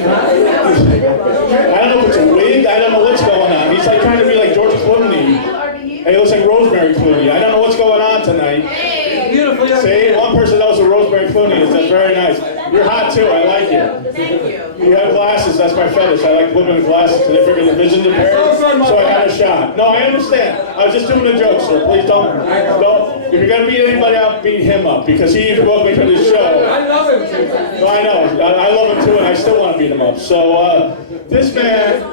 I don't know if it's a wig. I don't know what's going on. He's like trying to be like George Clooney. And he looks like Rosemary Clooney. I don't know what's going on tonight. See, one person knows who Rosemary Clooney is. That's very nice. You're hot too. I like you. Thank you. You have glasses. That's my fetish. I like women with glasses because they figure the vision's impaired. So I had a shot. No, I understand. I was just doing a joke, sir. Please don't. If you're gonna beat anybody up, beat him up because he even woke me to this show. I love him too. No, I know. I love him too, and I still want to beat him up. So this man.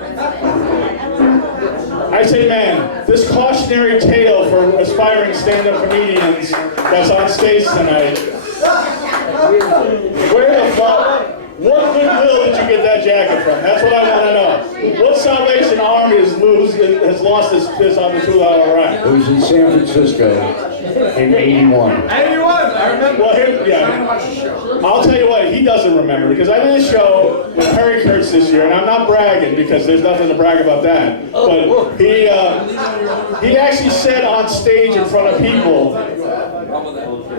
I say, man, this cautionary tale for aspiring stand-up comedians that's on stage tonight. Where the fuck? What goodwill did you get that jacket from? That's what I want to know. What Salvation Army has lost this on the 2-hour ride? It was in San Francisco in 81. 81, I remember. Well, yeah. I'll tell you what, he doesn't remember because I did a show with Perry Kurtz this year, and I'm not bragging because there's nothing to brag about that. But he actually said on stage in front of people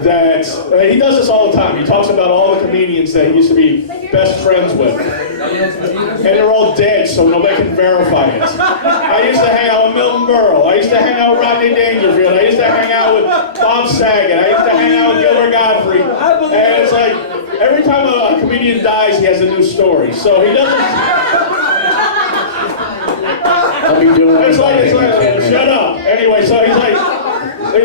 that he does this all the time. He talks about all the comedians that he used to be best friends with. And they're all dead, so nobody can verify it. I used to hang out with Milton Berle. I used to hang out with Rodney Dangerfield. I used to hang out with Bob Saget. I used to hang out with Gilbert Godfrey. And it's like, every time a comedian dies, he has a new story. So he doesn't... I'll be doing it's like, shut up. Anyway, so he's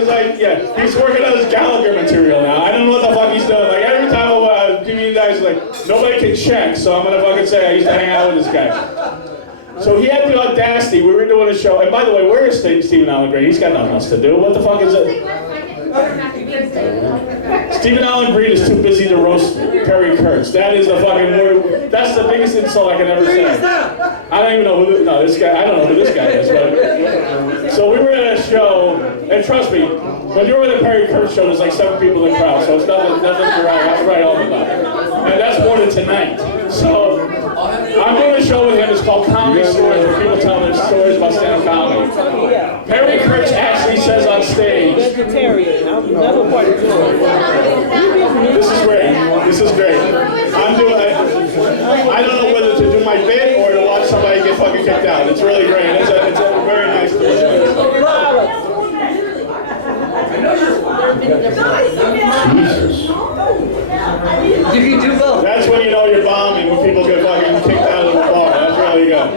like, yeah, he's working on his Gallagher material now. I don't know what the fuck he's doing. Like, every time a comedian dies, he's like, nobody can check, so I'm gonna fucking say I used to hang out with this guy. So he had the audacity, we were doing a show, and by the way, where is Stephen Allen Green? He's got nothing else to do. What the fuck is it? Stephen Allen Green is too busy to roast Perry Kurtz. That is the fucking word. That's the biggest insult I can ever say. I don't even know who this guy. I don't know who this guy is. But so we were at a show, and trust me, when you're at a Perry Kurtz show, there's like 7 people in the crowd, so it's nothing to write home about. And that's more than tonight. So I'm doing a show with him. It's called Comedy Stories, where people tell their stories about stand-up comedy. Perry Kurtz actually says on stage. This is great. This is great. I don't know whether to do my bit or to watch somebody get fucking kicked out. It's really great. It's a very nice experience. Jesus. You can do both. That's when you know you're bombing, when people get fucking kicked out of the bar. That's really good.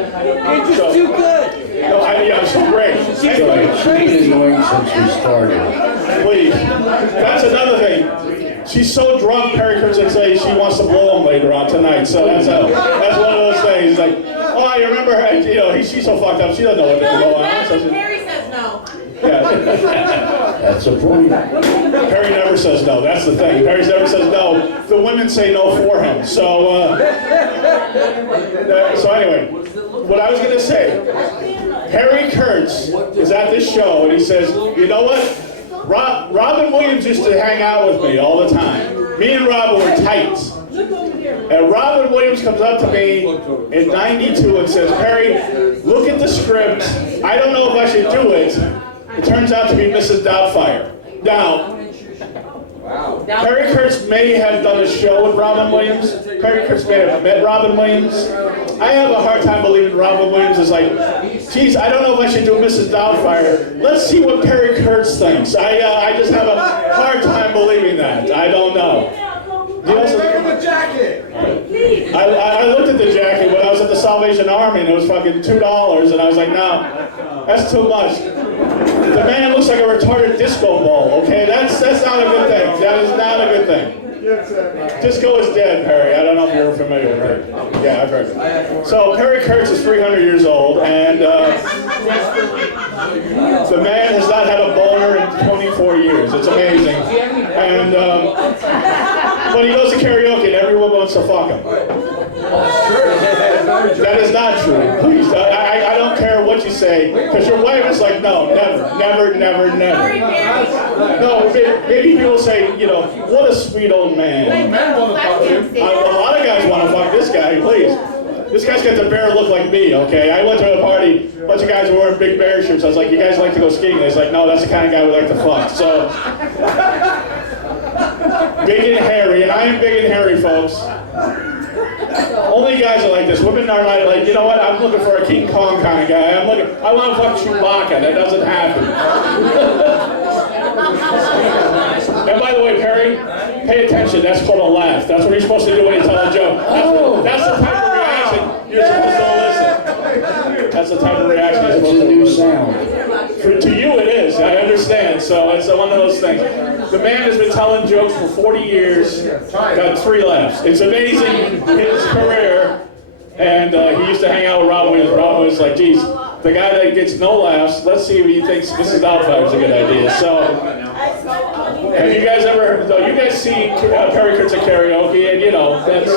It's just too good. No, I'm so great. She's been annoying since we started. Please. That's another thing. She's so drunk, Perry Kurtz would say she wants to blow him later on tonight. So that's one of those things. Like, oh, you remember her? You know, she's so fucked up. She doesn't know what to go on. Perry says no. Yeah. That's the point. Perry never says no. That's the thing. Perry never says no. The women say no for him. So, so anyway, what I was going to say, Perry Kurtz is at this show and he says, you know what? Robin Williams used to hang out with me all the time. Me and Robin were tight. And Robin Williams comes up to me in '92 and says, Perry, look at the script. I don't know if I should do it. It turns out to be Mrs. Doubtfire. Now, Perry Kurtz may have done a show with Robin Williams. Perry Kurtz may have met Robin Williams. I have a hard time believing Robin Williams is like, geez, I don't know if I should do Mrs. Doubtfire. Let's see what Perry Kurtz thinks. I just have a hard time believing that. I don't know. You know, the jacket. I looked at the jacket when I was at the Salvation Army and it was fucking $2 and I was like, no, that's too much. The man looks like a retarded disco ball, okay? That's not a good thing. That is not a good thing. Disco is dead, Perry. I don't know if you're familiar with it. Yeah, I've heard. So Perry Kurtz is 300 years old and the man has not had a boner in 24 years. It's amazing. And when he goes to karaoke, everyone wants to fuck him. That is not true. Please, I don't care what you say, because your wife is like, no, never, never, never, never. No, maybe people say, you know, what a sweet old man. A lot of guys want to fuck this guy, please. This guy's got the bear look like me, okay? I went to a party, a bunch of guys were wearing big bear shirts. I was like, you guys like to go skiing? They was like, no, that's the kind of guy we like to fuck. So, big and hairy, and I am big and hairy, folks. Only guys are like this. Women are like, you know what? I'm looking for a King Kong kind of guy. I want to fuck Chewbacca. That doesn't happen. And by the way, Perry, pay attention. That's called a laugh. That's what you're supposed to do when you tell a joke. That's the type of reaction you're supposed to listen. That's the type of reaction you're supposed to listen. It's a new sound. To you it is, I understand. So it's one of those things. The man has been telling jokes for 40 years, got 3 laughs. It's amazing his career. And he used to hang out with Robin Williams. Robin was like, geez, the guy that gets no laughs, let's see if he thinks Mrs. Doubtfire is a good idea. So, have you guys ever, you guys see Perry Kurtz at karaoke, and you know, that's,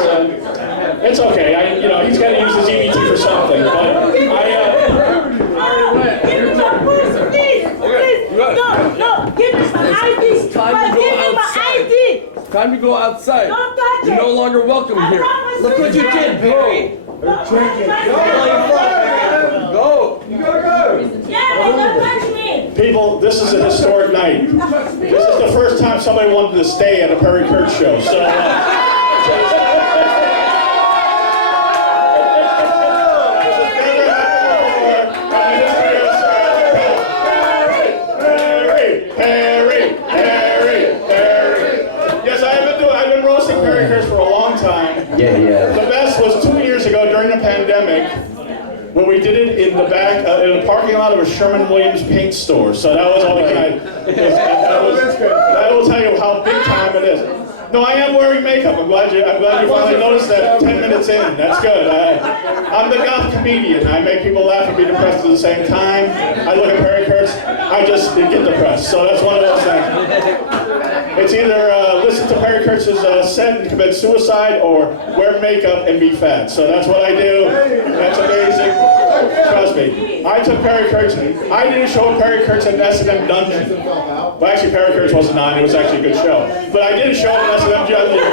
it's okay. You know, he's got to use his EBT for something, but No, give me my ID. Give me my ID. Time to go outside. Don't touch You're it. no longer welcome here. Look what you did, Perry. Go. You gotta go. Yeah, but don't touch me. people, this is a historic night. This is the first time somebody wanted to stay at a Perry Kurtz show. So. For a long time. Yeah. The best was 2 years ago during the pandemic, when we did it in the back, in the parking lot of a Sherman-Williams paint store. So that was all the kind. That will tell you how big time it is. No, I am wearing makeup. I'm glad you finally noticed that 10 minutes in. That's good. I'm the goth comedian. I make people laugh and be depressed at the same time. I look at Perry Kurtz, I just get depressed. So that's one of those things. It's either listen to Perry Kurtz's set and commit suicide, or wear makeup and be fat. So that's what I do. That's amazing. Trust me. I took Perry Kurtz. I did a show with Perry Kurtz at S&M Dungeon. Well, actually, Perry Kurtz wasn't on. It was actually a good show. But I did a show at S&M Dungeon.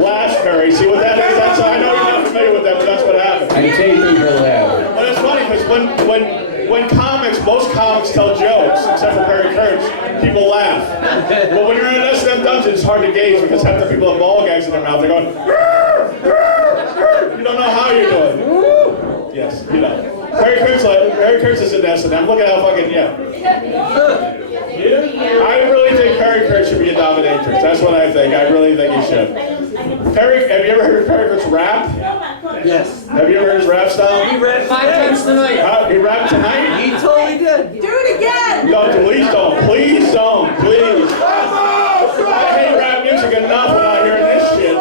Laugh, Perry. See what that is? That's, I know you're not familiar with that, but that's what happened. I take people laugh. But it's funny because when comics, most comics tell jokes, except for Perry Kurtz, people laugh. But when you're in an S&M dungeon, it's hard to gauge because half the people have ball gags in their mouth. They're going, you don't know how you're doing. Yes, you know. Perry Kurtz is in S&M. Look at how fucking, I really think Perry Kurtz should be a dominatrix. That's what I think. I really think he should. Perry, have you ever heard of Perry Kurtz rap? Yes. Have you ever heard his rap style? He rapped 5 times tonight. He rapped tonight? He totally did. Do it again! No, please don't. Please don't. Please. I hate rap music enough without hearing this shit. No.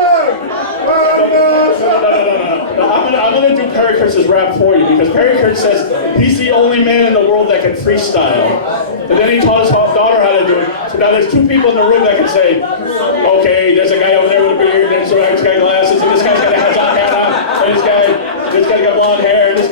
I'm gonna do Perry Kurtz's rap for you because Perry Kurtz says he's the only man in the world that can freestyle. And then he taught his daughter how to do it. So now there's two people in the room that can say, okay, there's a guy over there with a beard, and this guy's got glasses, and this guy's got a hat on, and this guy's got blonde hair, and this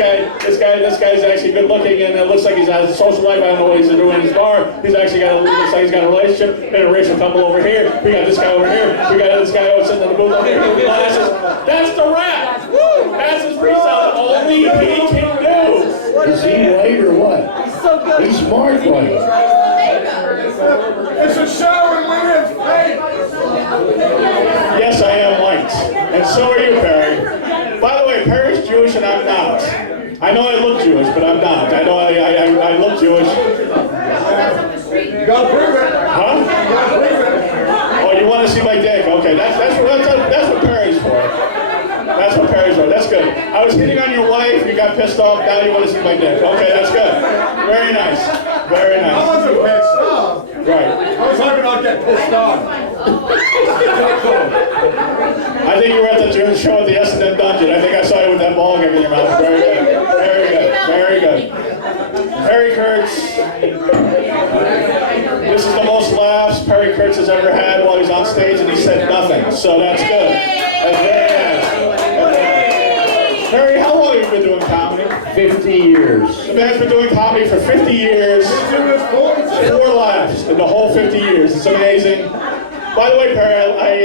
guy's actually good looking, and it looks like he's has a social life. I don't know what he's doing in his bar. He's actually looks like he's got a relationship, interracial couple over here. We got this guy over here. We got this guy sitting in the booth over here with glasses. That's the rap. That's his freestyle. Only he can do. Is he white or what? He's so good. He's smart white. It's a show and live. Yes, I am white, and so are you, Perry. By the way, Perry's Jewish and I'm not. I know I look Jewish, but I'm not. I know I look Jewish. You gotta prove it. Huh? You gotta prove it. Oh, you want to see my dick? Okay, that's what Perry's for. That's what Perry's for. That's good. I was hitting on your wife. You got pissed off. Now you want to see my dick? Okay, that's good. Very nice. Very I nice. wasn't pissed off. Right. I was hoping I'd get pissed off. I think you were at the show at the S&M Dungeon. I think I saw you with that ball game in your mouth. Very good. Very good. Very good. Perry Kurtz. This is the most laughs Perry Kurtz has ever had while he's on stage, and he said nothing. So that's good. That's very nice. Perry, how long have you been doing comedy? 50 years. The man's been doing comedy for 50 years. 4 laughs in the whole 50 years. It's amazing. By the way, Perry,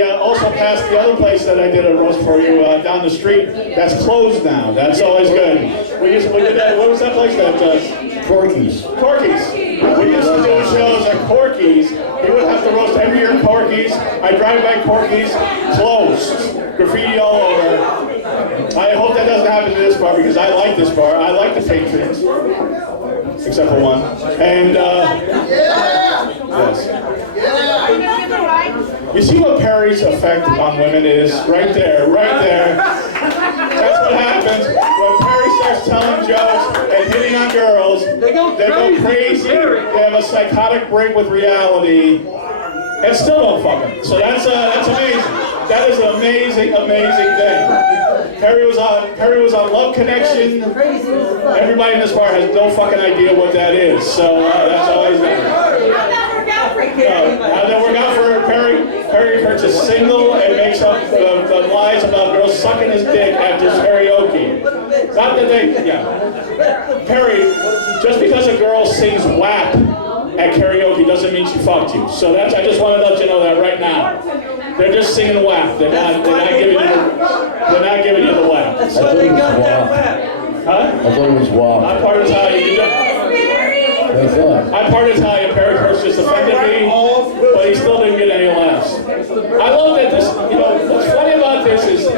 I also passed the other place that I did a roast for you down the street. That's closed now. That's always good. We did that. What was that place? Corky's. Corky's. We used to do shows at Corky's. He would have to roast every year at Corky's. I drive by Corky's, closed. Graffiti all over. I hope that doesn't happen to this bar because I like this bar. I like the patrons. Except for one. And, yes. You see what Perry's effect on women is? Right there, right there. That's what happens when Perry starts telling jokes and hitting on girls. They go crazy. They have a psychotic break with reality. And still don't fuck them. So that's amazing. That is an amazing, amazing thing. Perry was on Love Connection. Everybody in this bar has no fucking idea what that is. So that's always there. How'd that work out for you? How'd that work out for Perry? Perry Kurtz is single and makes up the lies about girls sucking his dick after karaoke. Not that they, Perry, just because a girl sings WAP at karaoke doesn't mean she fucked you. So I just want to let you know that right now. They're just singing WAP. They're not giving you the WAP. I thought it was WAP. Huh? I thought it was WAP. I'm part Italian. I'm part Italian. Perry Kurtz just offended me, but he still didn't get any laughs. I love that this, what's funny about this is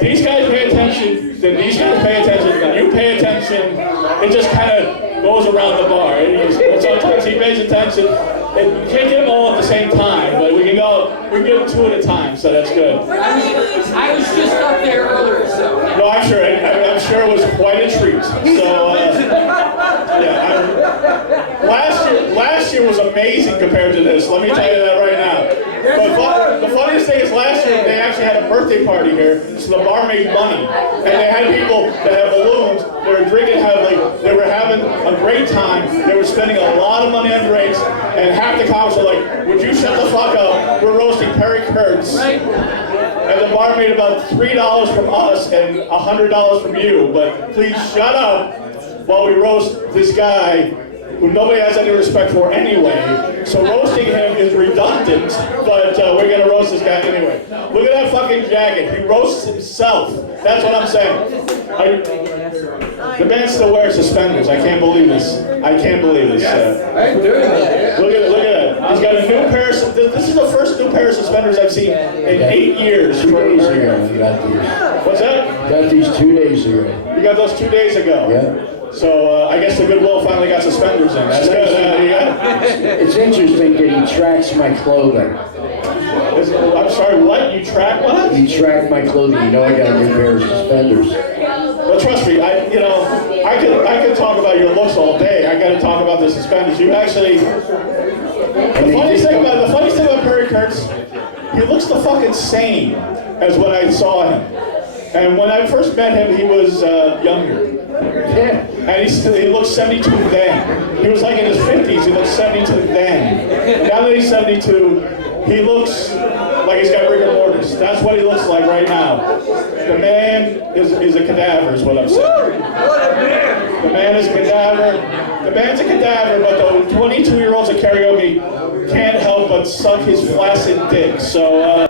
these guys pay attention, then these guys pay attention, then you pay attention. It just kind of goes around the bar. And sometimes he pays attention. And you can't get them all at the same time, but we can get them 2 at a time, so that's good. I was just up there earlier, so. No, I'm sure it was quite a treat. So, last year was amazing compared to this. Let me tell you that right now. But the funniest thing is last year they actually had a birthday party here, so the bar made money, and they had people that had balloons. They were drinking heavily. They were having a great time. They were spending a lot of money on drinks, and half the cops were like, "Would you shut the fuck up? We're roasting Perry Kurtz." And the bar made about $3 from us and $100 from you, but please shut up while we roast this guy who nobody has any respect for anyway. So roasting him is redundant, but we're gonna roast this guy anyway. Look at that fucking jacket. He roasts himself. That's what I'm saying. The man still wears suspenders. I can't believe this. I can't believe this. Look at that. He's got a new pair of, this is the first new pair of suspenders I've seen in 8 years. 2 days ago, you got these. What's that? Got these 2 days ago. You got those 2 days ago? Yeah. So I guess the Goodwill finally got suspenders in. That's good. It's interesting that he tracks my clothing. I'm sorry, what? You track what? He tracked my clothing. You know I got a new pair of suspenders. Well, trust me, I could talk about your looks all day. I got to talk about the suspenders. You actually. The funniest thing about Perry Kurtz, he looks the fucking same as when I saw him. And when I first met him, he was younger. Yeah. And he looked 72 then. He was like in his 50s, he looked 72 then. And now that he's 72, he looks like he's got rigor mortis. That's what he looks like right now. The man is a cadaver, is what I'm saying. The man is a cadaver. The man's a cadaver, but the 22-year-olds at karaoke can't help but suck his flaccid dick. So,